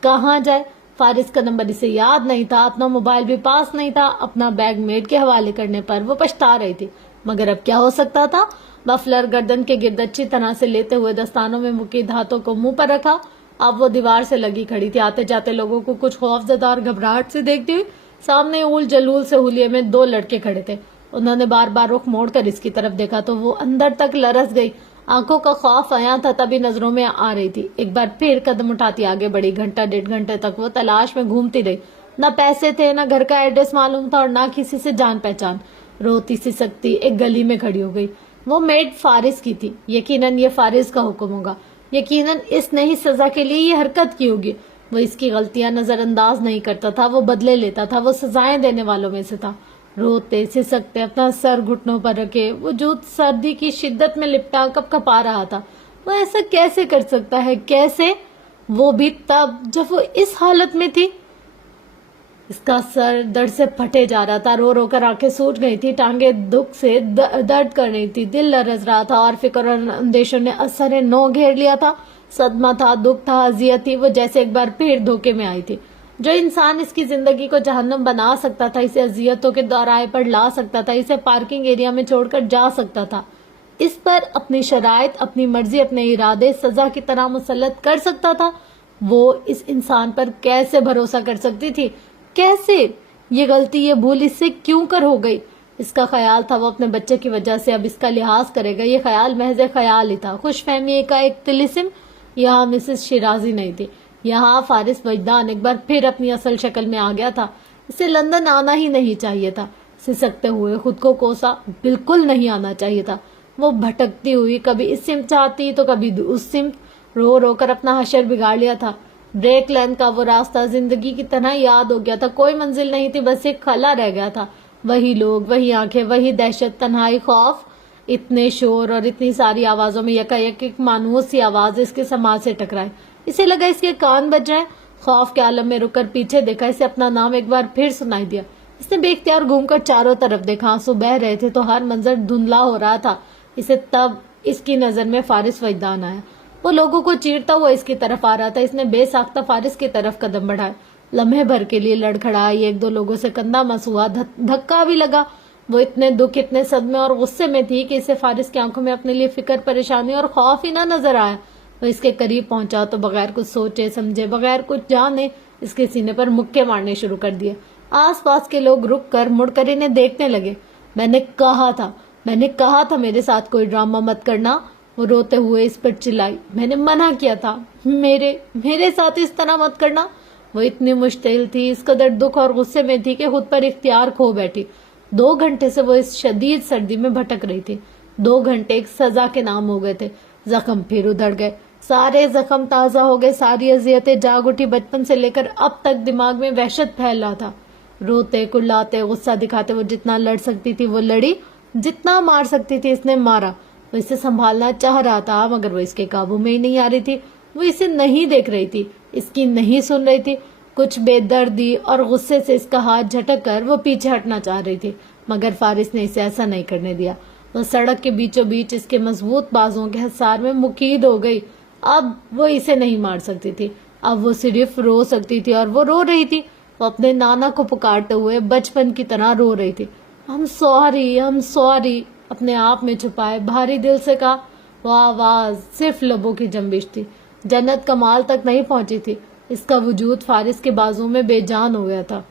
کہاں جائے۔ فارس کا نمبر اسے یاد نہیں تھا، اپنا موبائل بھی پاس نہیں تھا۔ اپنا بیگ میڈ کے حوالے کرنے پر وہ پچھتا رہی تھی، مگر اب کیا ہو سکتا تھا۔ بفلر گردن کے گرد اچھی طرح سے لیتے ہوئے دستانوں میں مقید ہاتھوں کو منہ پر رکھا۔ اب وہ دیوار سے لگی کھڑی تھی، آتے جاتے لوگوں کو کچھ خوف زدہ اور گھبراہٹ سے دیکھتی ہوئی۔ سامنے اول جلول سے ہولیے میں دو لڑکے کھڑے تھے، انہوں نے بار بار رخ موڑ کر اس کی طرف دیکھا تو وہ اندر تک لرز گئی، آنکھوں کا خوف آیا تھا تبھی نظروں میں آ رہی تھی۔ ایک بار پھر قدم اٹھاتی آگے بڑھی، گھنٹہ ڈیڑھ گھنٹے تک وہ تلاش میں گھومتی رہی، نہ پیسے تھے، نہ گھر کا ایڈریس معلوم تھا اور نہ کسی سے جان پہچان۔ روتی سی سکتی ایک گلی میں کھڑی ہو گئی۔ وہ میڈ فارس کی تھی، یقیناً یہ فارس کا حکم ہوگا، یقیناً اس نے ہی سزا کے لیے یہ حرکت کی ہوگی۔ وہ اس کی غلطیاں نظر انداز نہیں کرتا تھا، وہ بدلے لیتا تھا، وہ سزائیں دینے والوں میں سے تھا۔ روتے سسکتے اپنا سر گھٹنوں پر رکھے، وجود سردی کی شدت میں لپٹا کپ کپا رہا تھا۔ وہ ایسا کیسے کر سکتا ہے، کیسے، وہ بھی تب جب وہ اس حالت میں تھی۔ اس کا سر درد سے پھٹے جا رہا تھا، رو رو کر آنکھیں سوج گئی تھی، ٹانگیں دکھ سے درد کر رہی تھی، دل لرز رہا تھا اور فکر اور اندیشوں نے اثر نو گھیر لیا تھا۔ صدمہ تھا، دکھ تھا، اذیت تھی، وہ جیسے ایک بار پھر دھوکے میں آئی تھی۔ جو انسان اس کی زندگی کو جہنم بنا سکتا تھا، اسے اذیتوں کے دورائے پر لا سکتا تھا، اسے پارکنگ ایریا میں چھوڑ کر جا سکتا تھا، اس پر اپنی شرائط، اپنی مرضی، اپنے ارادے سزا کی طرح مسلط کر سکتا تھا، وہ اس انسان پر کیسے بھروسہ کر سکتی تھی؟ کیسے؟ یہ غلطی، یہ بھول اس سے کیوں کر ہو گئی؟ اس کا خیال تھا وہ اپنے بچے کی وجہ سے اب اس کا لحاظ کرے گا، یہ خیال محض خیال ہی تھا، خوش فہمی کا ایک طلسم۔ یہاں مسز شیرازی نہیں تھی، یہاں فارس وجدان ایک بار پھر اپنی اصل شکل میں آ گیا تھا۔ اسے لندن آنا ہی نہیں چاہیے تھا، سسکتے ہوئے خود کو کوسا، بالکل نہیں آنا چاہیے تھا۔ وہ بھٹکتی ہوئی کبھی اس سمت چاہتی تو کبھی اس سمت، رو رو کر اپنا حشر بگاڑ لیا تھا۔ بریک لین کا وہ راستہ زندگی کی طرح یاد ہو گیا تھا، کوئی منزل نہیں تھی، بس ایک خلا رہ گیا تھا، وہی لوگ، وہی آنکھیں، وہی دہشت، تنہائی، خوف۔ اتنے شور اور اتنی ساری آوازوں میں یکایک ایک مانوس سی آواز اس کے سماج سے ٹکرائی، اسے لگا اس کے کان بج رہے ہیں۔ خوف کے عالم میں رک کر پیچھے دیکھا، اسے اپنا نام ایک بار پھر سنائی دیا۔ اس نے بے اختیار گھوم کر چاروں طرف دیکھا، آنسو بہ رہے تھے تو ہر منظر دھندلا ہو رہا تھا۔ اسے تب اس کی نظر میں فارس وجدان آیا، وہ لوگوں کو چیرتا ہوا اس کی طرف آ رہا تھا۔ اس نے بے ساختہ فارس کی طرف قدم بڑھائے، لمحے بھر کے لیے لڑکھڑائی، ایک دو لوگوں سے کندھا مس ہوا، دھکا بھی لگا۔ وہ اتنے دکھ، اتنے صدمے اور غصے میں تھی کہ اسے فارس کی آنکھوں میں اپنے لیے فکر، پریشانی اور خوف ہی نہ نظر آیا۔ وہ اس کے قریب پہنچا تو بغیر کچھ سوچے سمجھے، بغیر کچھ جانے، اس کے سینے پر مکے مارنے شروع کر دیے۔ آس پاس کے لوگ رک کر مڑ کر انہیں دیکھنے لگے۔ میں نے کہا تھا میرے ساتھ کوئی ڈرامہ مت کرنا، وہ روتے ہوئے اس پر چلائی۔ میں نے منع کیا تھا، میرے ساتھ اس طرح مت کرنا۔ وہ اتنی مشتعل تھی، اس قدر دکھ اور غصے میں تھی کہ خود پر اختیار کھو بیٹھی۔ 2 گھنٹے سے وہ اس شدید سردی میں بھٹک رہی تھی۔ 2 گھنٹے ایک سزا کے نام ہو گئے تھے۔ زخم پھر ادھڑ گئے، سارے زخم تازہ ہو گئے، ساری اذیتیں جاگ اٹھی، بچپن سے لے کر اب تک دماغ میں وحشت پھیل رہا تھا۔ روتے کڑلاتے غصہ دکھاتے وہ جتنا لڑ سکتی تھی وہ لڑی، جتنا مار سکتی تھی اس نے مارا۔ وہ اسے سنبھالنا چاہ رہا تھا مگر وہ اس کے قابو میں ہی نہیں آ رہی تھی۔ وہ اسے نہیں دیکھ رہی تھی، اس کی نہیں سن رہی تھی۔ کچھ بے دردی اور غصے سے اس کا ہاتھ جھٹک کر وہ پیچھے ہٹنا چاہ رہی تھی، مگر فارس نے اسے ایسا نہیں کرنے دیا۔ وہ سڑک کے بیچوں بیچ اس کے مضبوط بازوؤں کے حصار میں مقید ہو گئی۔ اب وہ اسے نہیں مار سکتی تھی، اب وہ صرف رو سکتی تھی، اور وہ رو رہی تھی۔ وہ اپنے نانا کو پکارتے ہوئے بچپن کی طرح رو رہی تھی۔ ہم سوری اپنے آپ میں چھپائے بھاری دل سے کہا۔ وہ آواز صرف لبوں کی جنبش تھی، جنت کمال تک نہیں پہنچی تھی۔ اس کا وجود فارس کے بازو میں بے جان ہو گیا تھا۔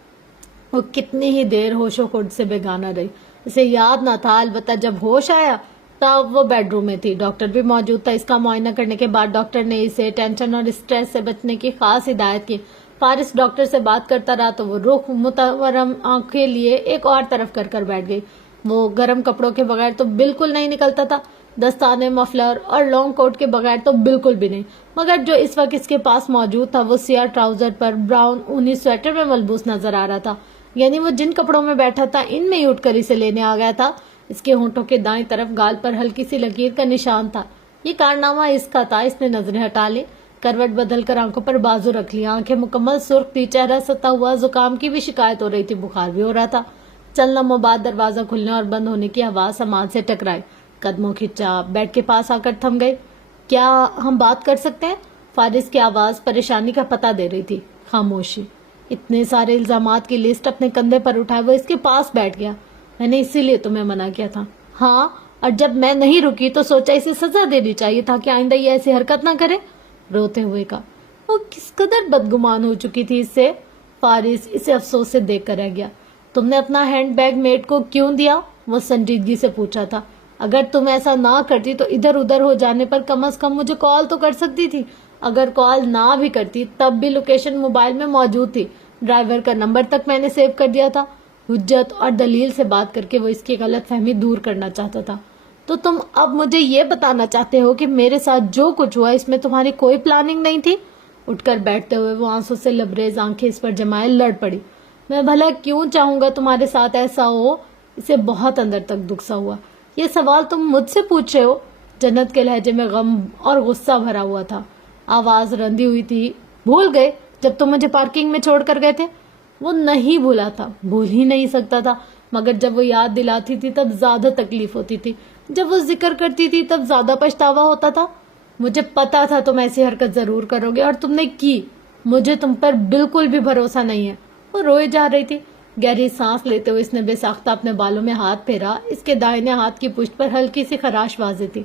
وہ کتنی ہی دیر ہوش و خرد سے بیگانہ رہی، اسے یاد نہ تھا، البتہ جب ہوش آیا تب وہ بیڈ روم میں تھی۔ ڈاکٹر بھی موجود تھا۔ اس کا معائنہ کرنے کے بعد ڈاکٹر نے اسے ٹینشن اور اسٹریس سے بچنے کی خاص ہدایت کی۔ فارس ڈاکٹر سے بات کرتا رہا تو وہ رخ متورم آنکھیں لیے ایک اور طرف کر بیٹھ گئی۔ وہ گرم کپڑوں کے بغیر تو بالکل نہیں نکلتا تھا، دستانے، مفلر اور لانگ کوٹ کے بغیر تو بالکل بھی نہیں، مگر جو اس وقت اس کے پاس موجود تھا وہ سیاہ ٹراؤزر پر براؤن اونی سویٹر میں ملبوس نظر آ رہا تھا، یعنی وہ جن کپڑوں میں بیٹھا تھا ان میں ہی اٹھ کر اسے لینے آ گیا تھا۔ اس کے ہونٹوں کے دائیں طرف گال پر ہلکی سی لکیر کا نشان تھا۔ یہ کارنامہ اس کا تھا۔ اس نے نظریں ہٹا لی، کروٹ بدل کر آنکھوں پر بازو رکھ لیا، آنکھیں مکمل سرخ تھی، چہرہ ستا ہوا، زکام کی بھی شکایت ہو رہی تھی، بخار بھی ہو رہا تھا۔ چند لمحوں بعد دروازہ کھلنے اور بند ہونے کی آواز سامان سے ٹکرائی، قدموں کھچا، بیڈ کے پاس آ کر تھم گئی۔ کیا ہم بات کر سکتے ہیں؟ فارس کی آواز پریشانی کا پتہ دے رہی تھی۔ خاموشی۔ اتنے سارے الزامات کی لسٹ اپنے کندھے پر اٹھائے وہ اس کے پاس بیٹھ گیا۔ میں نے اسی لیے تمہیں منع کیا تھا۔ ہاں، اور جب میں نہیں رکی تو سوچا اسے سزا دینی چاہیے تھا کہ آئندہ یہ ایسی حرکت نہ کرے، روتے ہوئے کہا۔ وہ کس قدر بدگمان ہو چکی تھی اس سے۔ فارس اسے افسوس سے دیکھ کر رہ گیا۔ تم نے اپنا ہینڈ بیگ میٹ کو کیوں دیا؟ وہ سنجیدگی سے پوچھا تھا۔ اگر تم ایسا نہ کرتی تو ادھر ادھر ہو جانے پر کم از کم مجھے کال تو کر سکتی تھی۔ اگر کال نہ بھی کرتی تب بھی لوکیشن موبائل میں موجود تھی، ڈرائیور کا نمبر تک میں نے سیو کر دیا تھا۔ حجت اور دلیل سے بات کر کے وہ اس کی غلط فہمی دور کرنا چاہتا تھا۔ تو تم اب مجھے یہ بتانا چاہتے ہو کہ میرے ساتھ جو کچھ ہوا اس میں تمہاری کوئی پلاننگ نہیں تھی؟ اٹھ کر بیٹھتے ہوئے وہ آنسوں سے لبریز آنکھیں اس پر جمائے لڑ پڑی۔ میں بھلا کیوں چاہوں گا تمہارے ساتھ ایسا ہو؟ اسے بہت اندر تک دکھ سا ہوا۔ یہ سوال تم مجھ سے پوچھ رہے ہو؟ جنت کے لہجے میں غم اور غصہ بھرا ہوا تھا، آواز رندی ہوئی تھی۔ بھول گئے جب تم مجھے پارکنگ میں چھوڑ کر گئے تھے؟ وہ نہیں بھولا تھا، بھول ہی نہیں سکتا تھا، مگر جب وہ یاد دلاتی تھی تب زیادہ تکلیف ہوتی تھی، جب وہ ذکر کرتی تھی تب زیادہ پچھتاوا ہوتا تھا۔ مجھے پتا تھا تم ایسی حرکت ضرور کرو گے اور تم نے کی۔ مجھے تم پر بالکل بھی بھروسہ نہیں ہے۔ وہ روئے جا رہی تھی۔ گہری سانس لیتے ہوئے اس نے بے ساختہ اپنے بالوں میں ہاتھ پھیرا۔ اس کے دائیں ہاتھ کی پشت پر ہلکی سی خراش واضح تھی۔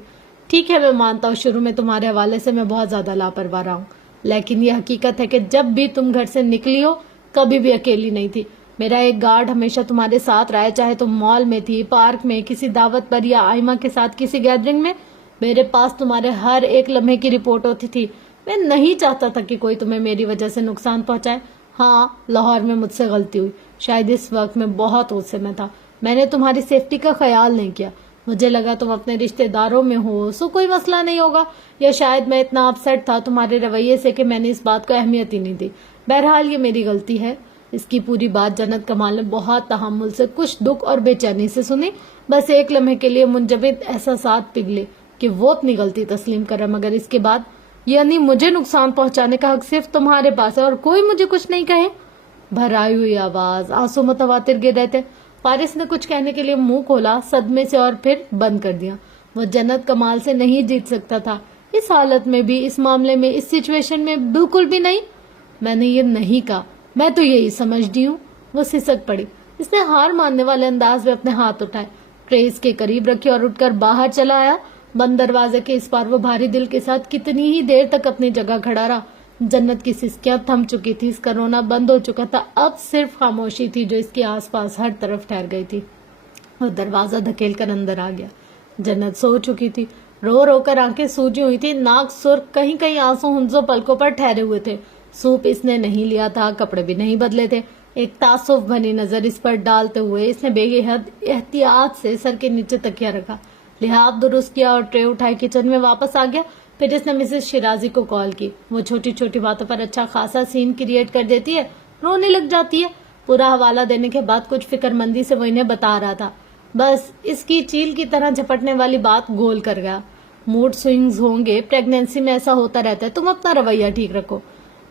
ٹھیک ہے، میں مانتا ہوں شروع میں تمہارے حوالے سے میں بہت زیادہ لاپرواہ رہا ہوں، لیکن یہ حقیقت ہے کہ جب بھی تم گھر سے نکلی ہو کبھی بھی اکیلی نہیں تھی۔ میرا ایک گارڈ ہمیشہ تمہارے ساتھ رہا ہے، چاہے تم مال میں تھی، پارک میں، کسی دعوت پر یا آئمہ کے ساتھ کسی گیدرنگ میں، میرے پاس تمہارے ہر ایک لمحے کی رپورٹ ہوتی تھی۔ میں نہیں چاہتا تھا کہ کوئی تمہیں میری وجہ سے نقصان پہنچائے۔ ہاں، لاہور میں مجھ سے غلطی ہوئی، شاید اس وقت میں بہت غصے میں تھا، میں نے تمہاری سیفٹی کا خیال نہیں کیا۔ مجھے لگا تم اپنے رشتہ داروں میں ہو سو کوئی مسئلہ نہیں ہوگا، یا شاید میں اتنا اپسیٹ تھا تمہارے رویے سے کہ میں نے اس بات کو اہمیت ہی نہیں دی۔ بہرحال یہ میری غلطی ہے۔ اس کی پوری بات جنت کمال نے بہت تحمل سے، کچھ دکھ اور بے چینی سے سنی۔ بس ایک لمحے کے لیے منجمد احساسات پگھلے کہ وہ اپنی غلطی تسلیم کرا، مگر اس کے بعد یعنی مجھے نقصان پہنچانے کا حق صرف تمہارے پاس ہے اور کوئی مجھے کچھ نہیں کہے؟ بھرائی ہوئی آواز، آنسو متواتر گر رہے تھے۔ فارس نے کچھ کہنے کے لیے منہ کھولا، صدمے سے، اور پھر بند کر دیا۔ وہ جنت کمال سے نہیں جیت سکتا تھا، اس حالت میں بھی، اس معاملے میں، اس سچویشن میں بالکل بھی نہیں۔ میں نے یہ نہیں کہا، میں تو یہی سمجھتی ہوں۔ وہ سسک پڑی۔ اس نے ہار ماننے والے انداز میں اپنے ہاتھ اٹھائے، ٹرے اس کے قریب رکھی اور اٹھ کر باہر چلا آیا۔ بند دروازے کے اس پار وہ بھاری دل کے ساتھ کتنی ہی دیر تک اپنی جگہ کھڑا رہا۔ جنت کی سسکیاں تھم چکی تھی، اس کا رونا بند ہو چکا تھا، اب صرف خاموشی تھی جو اس کے آس پاس ہر طرف ٹھہر گئی تھی۔ وہ دروازہ دھکیل کر اندر آ گیا۔ جنت سو چکی تھی، رو رو کر آنکھیں سوجی ہوئی تھی، ناک سرخ، کہیں کہیں آنسو ہنزو پلکوں پر ٹھہرے ہوئے تھے۔ سوپ اس نے نہیں لیا تھا، کپڑے بھی نہیں بدلے تھے۔ ایک تعصب بھری نظر اس پر ڈالتے ہوئے اس نے بے حد احتیاط سے سر کے نیچے تکیہ رکھا، لحاظ درست کیا اور ٹرے اٹھائی کچن میں واپس آ گیا۔ پھر اس نے مسز شیرازی کو کال کی۔ وہ چھوٹی چھوٹی باتوں پر اچھا خاصا سین کریٹ کر دیتی ہے، رونے لگ جاتی ہے۔ پورا حوالہ دینے کے بعد کچھ فکر مندی سے وہ انہیں بتا رہا تھا، بس اس کی چیل کی طرح جھپٹنے والی بات گول کر گیا۔ موڈ سوئنگز ہوں گے، پریگنینسی میں ایسا ہوتا رہتا ہے، تم اپنا رویہ ٹھیک رکھو۔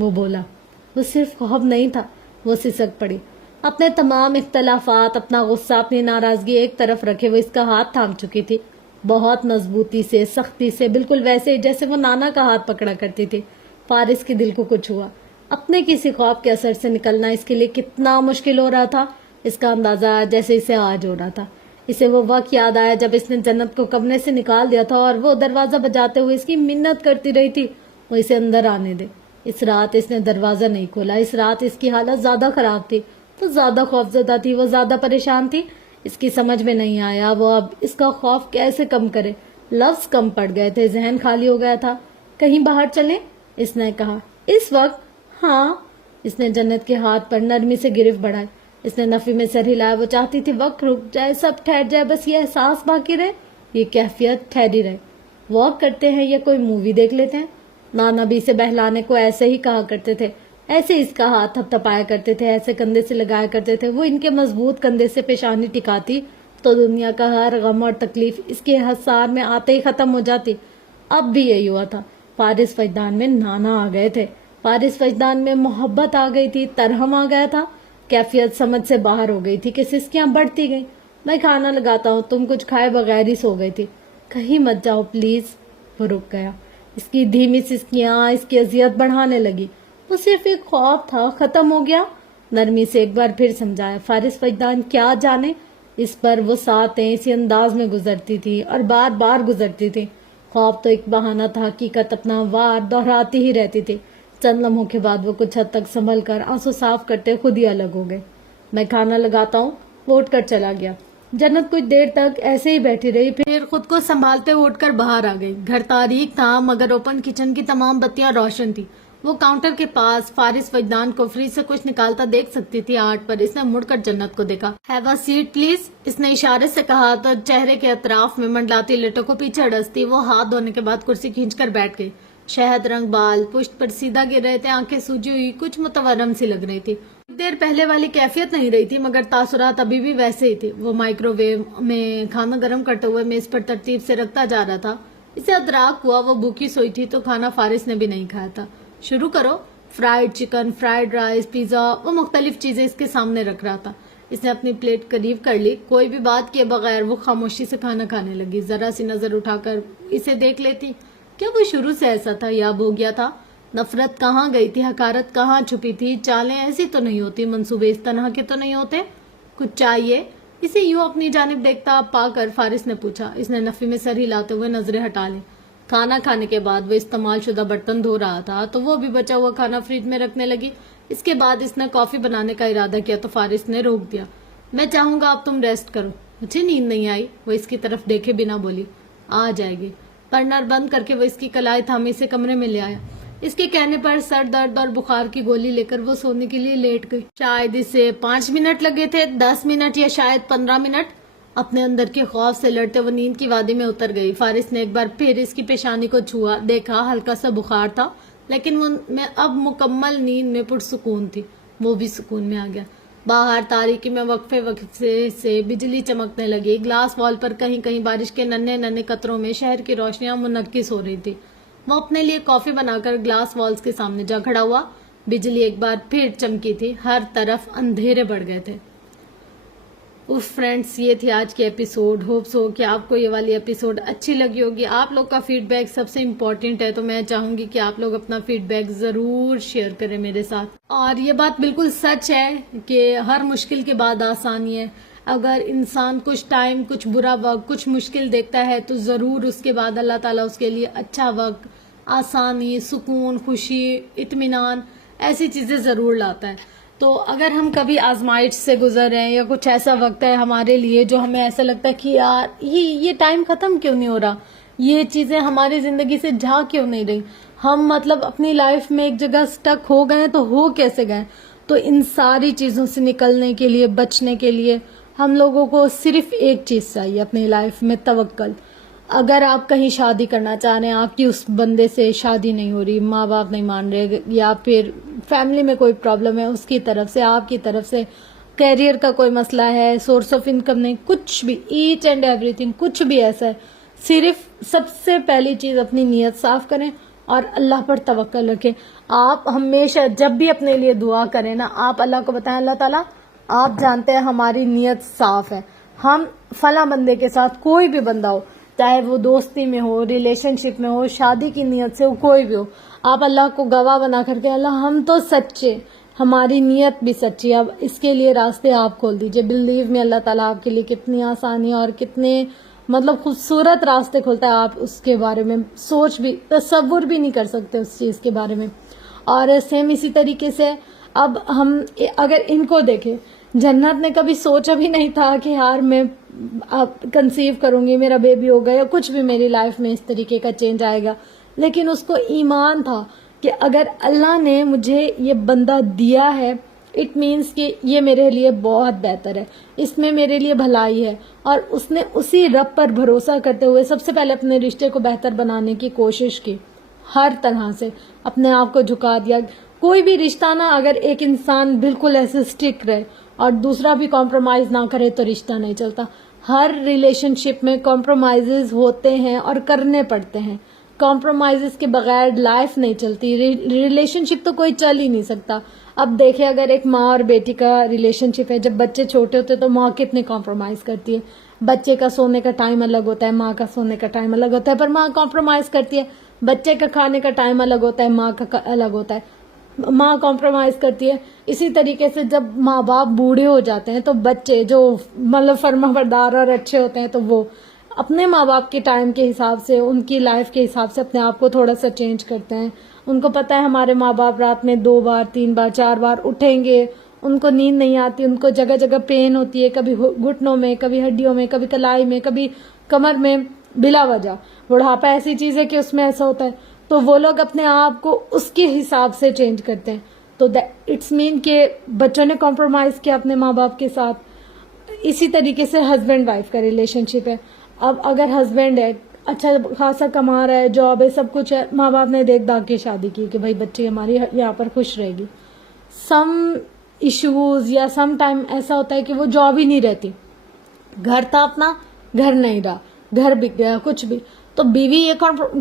وہ بولا. وہ صرف خوف نہیں تھا. وہ سسک پڑی. اپنے تمام اختلافات، اپنا غصہ، اپنی ناراضگی ایک طرف رکھے وہ اس کا ہاتھ تھام چکی تھی، بہت مضبوطی سے، سختی سے، بالکل ویسے جیسے وہ نانا کا ہاتھ پکڑا کرتی تھی. فارس کے دل کو کچھ ہوا. اپنے کسی خواب کے اثر سے نکلنا اس کے لیے کتنا مشکل ہو رہا تھا، اس کا اندازہ جیسے اسے آج ہو رہا تھا. اسے وہ وقت یاد آیا جب اس نے جنت کو کمرے سے نکال دیا تھا اور وہ دروازہ بجاتے ہوئے اس کی منت کرتی رہی تھی وہ اسے اندر آنے دے. اس رات اس نے دروازہ نہیں کھولا. اس رات اس کی حالت زیادہ خراب تھی، تو زیادہ خوفزدہ تھی، وہ زیادہ پریشان تھی. اس کی سمجھ میں نہیں آیا وہ اب اس کا خوف کیسے کم کرے. لفظ کم پڑ گئے تھے، ذہن خالی ہو گیا تھا. کہیں باہر چلیں؟ اس نے کہا. اس وقت؟ ہاں. اس نے جنت کے ہاتھ پر نرمی سے گرفت بڑھائی. اس نے نفی میں سر ہلایا. وہ چاہتی تھی وقت رک جائے، سب ٹھہر جائے، بس یہ احساس باقی رہے، یہ کیفیت ٹھہری رہے. واک کرتے ہیں یا کوئی مووی دیکھ لیتے ہیں. نانا بھی اسے بہلانے کو ایسے ہی کہا کرتے تھے، ایسے اس کا ہاتھ تھپ تھپایا کرتے تھے، ایسے کندھے سے لگایا کرتے تھے. وہ ان کے مضبوط کندھے سے پیشانی ٹکاتی تو دنیا کا ہر غم اور تکلیف اس کے حصار میں آتے ہی ختم ہو جاتی. اب بھی یہی ہوا تھا. فارس وجدان میں نانا آ گئے تھے، فارس وجدان میں محبت آ گئی تھی، ترہم آ گیا تھا. کیفیت سمجھ سے باہر ہو گئی تھی کہ سسکیاں بڑھتی گئیں. میں کھانا لگاتا ہوں، تم کچھ کھائے بغیر ہی سو گئی تھی. کہیں مت جاؤ پلیز. وہ رک گیا. اس کی دھیمی سسکیاں اس کی اذیت بڑھانے لگی. وہ صرف ایک خواب تھا، ختم ہو گیا. نرمی سے ایک بار پھر سمجھایا. فارس وجدان کیا جانے. اس پر وہ ساتیں اسی انداز میں گزرتی تھی اور بار بار گزرتی تھی. خواب تو ایک بہانہ تھا، حقیقت اپنا وار دہراتی ہی رہتی تھی. چند لمحوں کے بعد وہ کچھ حد تک سنبھل کر آنسو صاف کرتے خود ہی الگ ہو گئے. میں کھانا لگاتا ہوں. وہ اٹھ کر چلا گیا. جنت کچھ دیر تک ایسے ہی بیٹھی رہی، پھر خود کو سنبھالتے اٹھ کر باہر آ گئی. گھر تاریک تھا مگر اوپن کچن کی تمام بتیاں روشن تھی. وہ کاؤنٹر کے پاس فارس وجدان کو فریج سے کچھ نکالتا دیکھ سکتی تھی. آرٹ پر اس نے مڑ کر جنت کو دیکھا. Have a seat please. اس نے اشارے سے کہا تو چہرے کے اطراف میں منڈلاتی لٹوں کو پیچھے اڑستی وہ ہاتھ دھونے کے بعد کرسی کھینچ کر بیٹھ گئی. شہد رنگ بال پشت پر سیدھا گر رہے تھے، آنکھیں سوجی ہوئی کچھ متورم سی لگ رہی تھی. دیر پہلے والی کیفیت نہیں رہی تھی مگر تاثرات ابھی بھی ویسے ہی تھی. وہ مائکرو ویو میں کھانا گرم کرتے ہوئے میز پر ترتیب سے رکھتا جا رہا تھا. اسے ادراک ہوا وہ بھوکی سوئی تھی تو کھانا فارس نے بھی نہیں کھایا تھا. شروع کرو. Fried chicken, fried rice, pizza, وہ مختلف چیزیں اس کے سامنے رکھ رہا تھا. اس نے اپنی پلیٹ قریب کر لی. کوئی بھی بات کیے بغیر وہ خاموشی سے کھانا کھانے لگی. ذرا سی نظر اٹھا کر اسے دیکھ لیتی. کیا کوئی شروع سے ایسا تھا یا اب ہو گیا تھا؟ نفرت کہاں گئی تھی؟ حقارت کہاں چھپی تھی؟ چالیں ایسی تو نہیں ہوتی، منصوبے اس طرح کے تو نہیں ہوتے. کچھ چاہیے؟ اسے یوں اپنی جانب دیکھتا پا کر فارس نے پوچھا. اس نے نفی میں سر ہلاتے ہوئے نظریں ہٹا لی. کھانا کھانے کے بعد وہ استعمال شدہ برتن دھو رہا تھا تو وہ بھی بچا ہوا کھانا فریج میں رکھنے لگی. اس کے بعد اس نے کافی بنانے کا ارادہ کیا تو فارس نے روک دیا. میں چاہوں گا اب تم ریسٹ کرو. مجھے نیند نہیں آئی. وہ اس کی طرف دیکھے بنا بولی. آ جائے گی. برنر بند کر کے وہ اس کی کلائی تھامی سے کمرے میں لے آیا. اس کے کہنے پر سر درد اور بخار کی گولی لے کر وہ سونے کے لیے لیٹ گئی. شاید اسے 5 منٹ لگے تھے، 10 منٹ یا شاید 15 منٹ. اپنے اندر کے خوف سے لڑتے وہ نیند کی وادی میں اتر گئی. فارس نے ایک بار پھر اس کی پیشانی کو چھوا، دیکھا ہلکا سا بخار تھا لیکن وہ اب مکمل نیند میں پرسکون تھی. وہ بھی سکون میں آ گیا. باہر تاریکی میں وقفے سے بجلی چمکنے لگی. گلاس وال پر کہیں کہیں بارش کے ننھے ننھے قطروں میں شہر کی روشنیاں منعکس ہو رہی تھی. وہ اپنے لیے کافی بنا کر گلاس والز کے سامنے جا کھڑا ہوا. بجلی ایک بار پھر چمکی تھی. ہر طرف اندھیرے بڑھ گئے تھے. فرینڈس، یہ تھی آج کی ایپیسوڈ. ہوپ سو کہ آپ کو یہ والی ایپیسوڈ اچھی لگی ہوگی. آپ لوگ کا فیڈ بیک سب سے امپورٹنٹ ہے تو میں چاہوں گی کہ آپ لوگ اپنا فیڈ بیک ضرور شیئر کریں میرے ساتھ. اور یہ بات بالکل سچ ہے کہ ہر مشکل کے بعد آسانی ہے. اگر انسان کچھ ٹائم، کچھ برا وقت، کچھ مشکل دیکھتا ہے تو ضرور اس کے بعد اللہ تعالیٰ اس کے لیے اچھا وقت، آسانی، سکون، خوشی، اطمینان، ایسی چیزیں ضرور لاتا ہے. تو اگر ہم کبھی آزمائش سے گزر رہے ہیں یا کچھ ایسا وقت ہے ہمارے لیے جو ہمیں ایسا لگتا ہے کہ یار یہ ٹائم ختم کیوں نہیں ہو رہا، یہ چیزیں ہماری زندگی سے جا کیوں نہیں رہی، ہم مطلب اپنی لائف میں ایک جگہ سٹک ہو گئے تو ہو کیسے گئے، تو ان ساری چیزوں سے نکلنے کے لیے، بچنے کے لیے ہم لوگوں کو صرف ایک چیز چاہیے اپنی لائف میں، توکل. اگر آپ کہیں شادی کرنا چاہ رہے ہیں، آپ کی اس بندے سے شادی نہیں ہو رہی، ماں باپ نہیں مان رہے یا پھر فیملی میں کوئی پرابلم ہے، اس کی طرف سے، آپ کی طرف سے کیریئر کا کوئی مسئلہ ہے، سورس آف انکم نہیں، کچھ بھی، ایچ اینڈ ایوری تھنگ، کچھ بھی ایسا ہے، صرف سب سے پہلی چیز اپنی نیت صاف کریں اور اللہ پر توکل رکھیں. آپ ہمیشہ جب بھی اپنے لیے دعا کریں نا، آپ اللہ کو بتائیں اللہ تعالیٰ آپ جانتے ہیں ہماری نیت صاف ہے، ہم فلاں بندے کے ساتھ، کوئی بھی بندہ ہو، چاہے وہ دوستی میں ہو، ریلیشن شپ میں ہو، شادی کی نیت سے ہو، کوئی بھی ہو، آپ اللہ کو گواہ بنا کر کے اللہ ہم تو سچے، ہماری نیت بھی سچی ہے، اب اس کے لیے راستے آپ کھول دیجئے. بلیو میں اللہ تعالیٰ آپ کے لیے کتنی آسانی اور کتنے خوبصورت راستے کھولتا ہے، آپ اس کے بارے میں سوچ بھی، تصور بھی نہیں کر سکتے اس چیز کے بارے میں. اور سیم اسی طریقے سے اب ہم اگر ان کو دیکھیں، جنت نے کبھی سوچا بھی نہیں تھا کہ یار میں کنسیو کروں گی، میرا بیبی ہوگا یا کچھ بھی میری لائف میں اس طریقے کا چینج آئے گا، لیکن اس کو ایمان تھا کہ اگر اللہ نے مجھے یہ بندہ دیا ہے اٹ مینس کہ یہ میرے لیے بہت بہتر ہے، اس میں میرے لیے بھلائی ہے. اور اس نے اسی رب پر بھروسہ کرتے ہوئے سب سے پہلے اپنے رشتے کو بہتر بنانے کی کوشش کی، ہر طرح سے اپنے آپ کو جھکا دیا. کوئی بھی رشتہ نا، اگر ایک انسان بالکل ایسے سٹک رہے اور دوسرا بھی کمپرومائز نہ کرے تو رشتہ نہیں چلتا. ہر ریلیشن شپ میں کمپرومائزز ہوتے ہیں اور کرنے پڑتے ہیں. کمپرومائزز کے بغیر لائف نہیں چلتی، ریلیشن شپ تو کوئی چل ہی نہیں سکتا. اب دیکھیں اگر ایک ماں اور بیٹی کا ریلیشن شپ ہے، جب بچے چھوٹے ہوتے ہیں تو ماں کتنے کمپرومائز کرتی ہے. بچے کا سونے کا ٹائم الگ ہوتا ہے، ماں کا سونے کا ٹائم الگ ہوتا ہے، پر ماں کمپرومائز کرتی ہے. بچے کا کھانے کا ٹائم الگ ہوتا ہے، ماں کا الگ ہوتا ہے، ماں کمپرومائز کرتی ہے. اسی طریقے سے جب ماں باپ بوڑھے ہو جاتے ہیں تو بچے جو فرما بردار اور اچھے ہوتے ہیں تو وہ اپنے ماں باپ کے ٹائم کے حساب سے، ان کی لائف کے حساب سے اپنے آپ کو تھوڑا سا چینج کرتے ہیں. ان کو پتہ ہے ہمارے ماں باپ رات میں 2 بار 3 بار 4 بار اٹھیں گے، ان کو نیند نہیں آتی، ان کو جگہ جگہ پین ہوتی ہے، کبھی گھٹنوں میں، کبھی ہڈیوں میں، کبھی کلائی میں، کبھی کمر میں، بلا وجہ. بڑھاپا ایسی چیز ہے کہ اس میں ایسا ہوتا ہے، تو وہ لوگ اپنے آپ کو اس کے حساب سے چینج کرتے ہیں. تو اٹس مین کہ بچوں نے کمپرومائز کیا اپنے ماں باپ کے ساتھ. اسی طریقے سے ہسبینڈ وائف کا ریلیشن شپ ہے. اب اگر ہسبینڈ ہے، اچھا خاصا کما رہا ہے، جاب ہے، سب کچھ ہے، ماں باپ نے دیکھ داغ کے شادی کی کہ بھائی بچی ہماری یہاں پر خوش رہے گی. سم ایشوز یا سم ٹائم ایسا ہوتا ہے کہ وہ جاب ہی نہیں رہتی، گھر تھا اپنا، گھر نہیں رہا، گھر بک گیا، کچھ بھی، تو بیوی یہ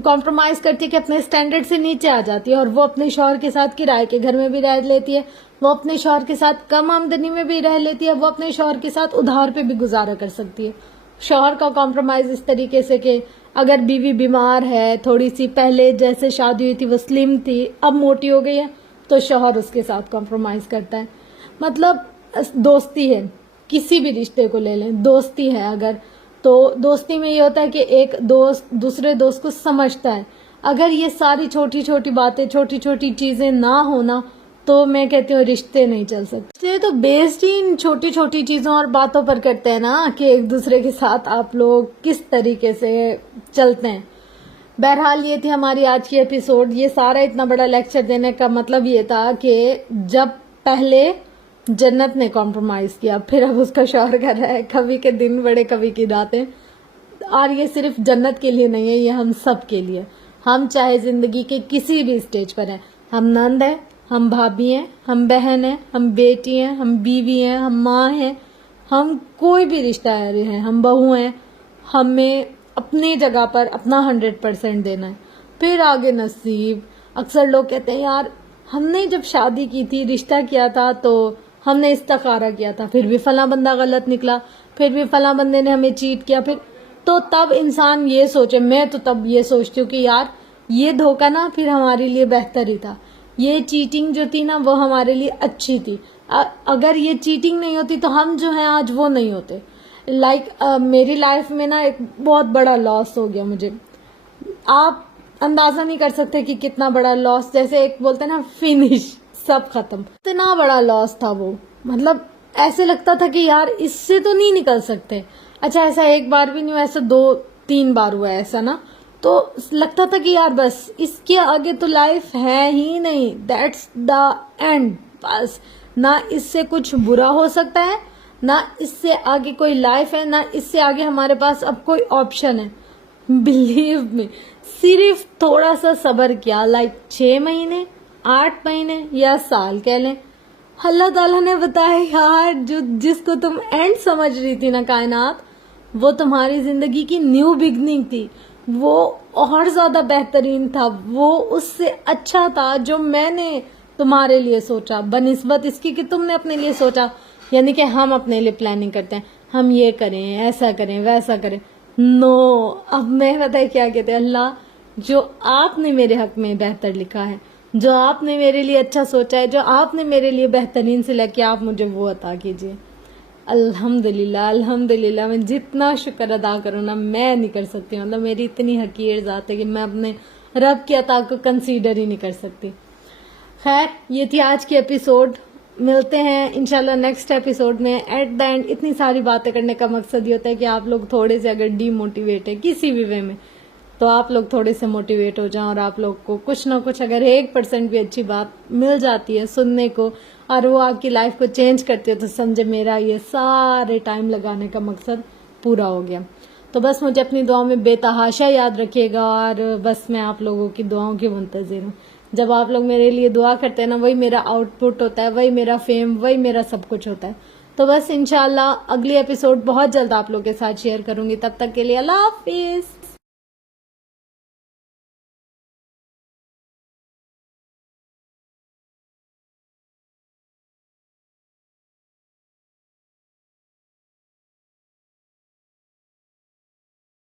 کمپرومائز کرتی ہے کہ اپنے اسٹینڈرڈ سے نیچے آ جاتی ہے اور وہ اپنے شوہر کے ساتھ کرائے کے گھر میں بھی رہ لیتی ہے، وہ اپنے شوہر کے ساتھ کم آمدنی میں بھی رہ لیتی ہے، وہ اپنے شوہر کے ساتھ ادھار پہ بھی گزارا کر سکتی ہے. شوہر کا کمپرومائز اس طریقے سے کہ اگر بیوی بیمار ہے، تھوڑی سی پہلے جیسے شادی ہوئی تھی وہ سلم تھی، اب موٹی ہو گئی ہے، تو شوہر اس کے ساتھ کمپرومائز کرتا ہے. دوستی ہے، کسی بھی رشتے کو لے لیں، دوستی ہے اگر، تو دوستی میں یہ ہوتا ہے کہ ایک دوست دوسرے دوست کو سمجھتا ہے. اگر یہ ساری چھوٹی چھوٹی باتیں، چھوٹی چھوٹی چیزیں نہ ہونا تو میں کہتی ہوں رشتے نہیں چل سکتے. تو بیسڈ ہی ان چھوٹی چھوٹی چیزوں اور باتوں پر کرتے ہیں نا کہ ایک دوسرے کے ساتھ آپ لوگ کس طریقے سے چلتے ہیں. بہرحال یہ تھی ہماری آج کی ایپیسوڈ. یہ سارا اتنا بڑا لیکچر دینے کا مطلب یہ تھا کہ جب پہلے جنت نے کمپرومائز کیا، پھر اب اس کا شوہر کر رہا ہے، کبھی کے دن بڑے کبھی کی راتیں. اور یہ صرف جنت کے لیے نہیں ہے، یہ ہم سب کے لیے. ہم چاہے زندگی کے کسی بھی سٹیج پر ہیں، ہم نند ہیں، ہم بھابھی ہیں، ہم بہن ہیں، ہم بیٹی ہیں، ہم بیوی ہیں، ہم ماں ہیں، ہم کوئی بھی رشتہ ہیں، ہم بہو ہیں، ہمیں اپنی جگہ پر اپنا 100% دینا ہے. پھر آگے نصیب. اکثر لوگ کہتے ہیں یار ہم نے جب شادی کی تھی، رشتہ کیا تھا تو ہم نے استخارہ کیا تھا، پھر بھی فلاں بندہ غلط نکلا، پھر بھی فلاں بندے نے ہمیں چیٹ کیا، پھر تو تب انسان یہ سوچے، میں تو تب یہ سوچتی ہوں کہ یار یہ دھوکہ نا پھر ہمارے لیے بہتر ہی تھا، یہ چیٹنگ جو تھی نا وہ ہمارے لیے اچھی تھی. اگر یہ چیٹنگ نہیں ہوتی تو ہم جو ہیں آج وہ نہیں ہوتے. میری لائف میں نا ایک بہت بڑا لاس ہو گیا مجھے. آپ اندازہ نہیں کر سکتے کہ کتنا بڑا لاس، جیسے ایک بولتے ہیں نا فنش، سب ختم. اتنا بڑا لاس تھا وہ، ایسے لگتا تھا کہ یار اس سے تو نہیں نکل سکتے. اچھا ایسا ایک بار بھی نہیں ہوا، ایسا 2-3 بار ہوا ایسا نا، تو لگتا تھا کہ یار بس اس کے آگے تو لائف ہے ہی نہیں، دیٹس دا اینڈ. بس نہ اس سے کچھ برا ہو سکتا ہے، نہ اس سے آگے کوئی لائف ہے، نہ اس سے آگے ہمارے پاس اب کوئی آپشن ہے. بلیو می، صرف تھوڑا سا صبر کیا، 6 مہینے 8 مہینے یا سال کہہ لیں، اللہ تعالیٰ نے بتایا یار جس کو تم اینڈ سمجھ رہی تھی نا کائنات، وہ تمہاری زندگی کی نیو بگننگ تھی. وہ اور زیادہ بہترین تھا، وہ اس سے اچھا تھا جو میں نے تمہارے لیے سوچا، بنسبت اس کی کہ تم نے اپنے لیے سوچا. یعنی کہ ہم اپنے لیے پلاننگ کرتے ہیں، ہم یہ کریں، ایسا کریں، ویسا کریں. نو، اب میں بتائے کیا کہتے ہیں، اللہ جو آپ نے میرے حق میں بہتر لکھا ہے، جو آپ نے میرے لیے اچھا سوچا ہے، جو آپ نے میرے لیے بہترین سے لے کے آپ مجھے وہ عطا کیجیے. الحمدللہ الحمدللہ. میں جتنا شکر ادا کروں نا میں نہیں کر سکتی. مطلب میری اتنی حقیر ذات ہے کہ میں اپنے رب کی عطا کو کنسیڈر ہی نہیں کر سکتی. خیر، یہ تھی آج کی ایپیسوڈ. ملتے ہیں انشاءاللہ نیکسٹ ایپیسوڈ میں. ایٹ دا اینڈ اتنی ساری باتیں کرنے کا مقصد یہ ہوتا ہے کہ آپ لوگ تھوڑے سے اگر ڈی موٹیویٹ ہے کسی بھی وے میں تو آپ لوگ تھوڑے سے موٹیویٹ ہو جائیں، اور آپ لوگ کو کچھ نہ کچھ اگر 1% بھی اچھی بات مل جاتی ہے سننے کو اور وہ آپ کی لائف کو چینج کرتی ہے تو سمجھے میرا یہ سارے ٹائم لگانے کا مقصد پورا ہو گیا. تو بس مجھے اپنی دعاؤں میں بے تحاشا یاد رکھیے گا، اور بس میں آپ لوگوں کی دعاؤں کی منتظر ہوں. جب آپ لوگ میرے لیے دعا کرتے ہیں نا، وہی میرا آؤٹ پٹ ہوتا ہے، وہی میرا فیم، وہی میرا سب کچھ ہوتا ہے. تو بس انشاءاللہ اگلی ایپیسوڈ بہت جلد آپ لوگ کے ساتھ شیئر کروں گی. تب تک کے لیے اللہ حافظ.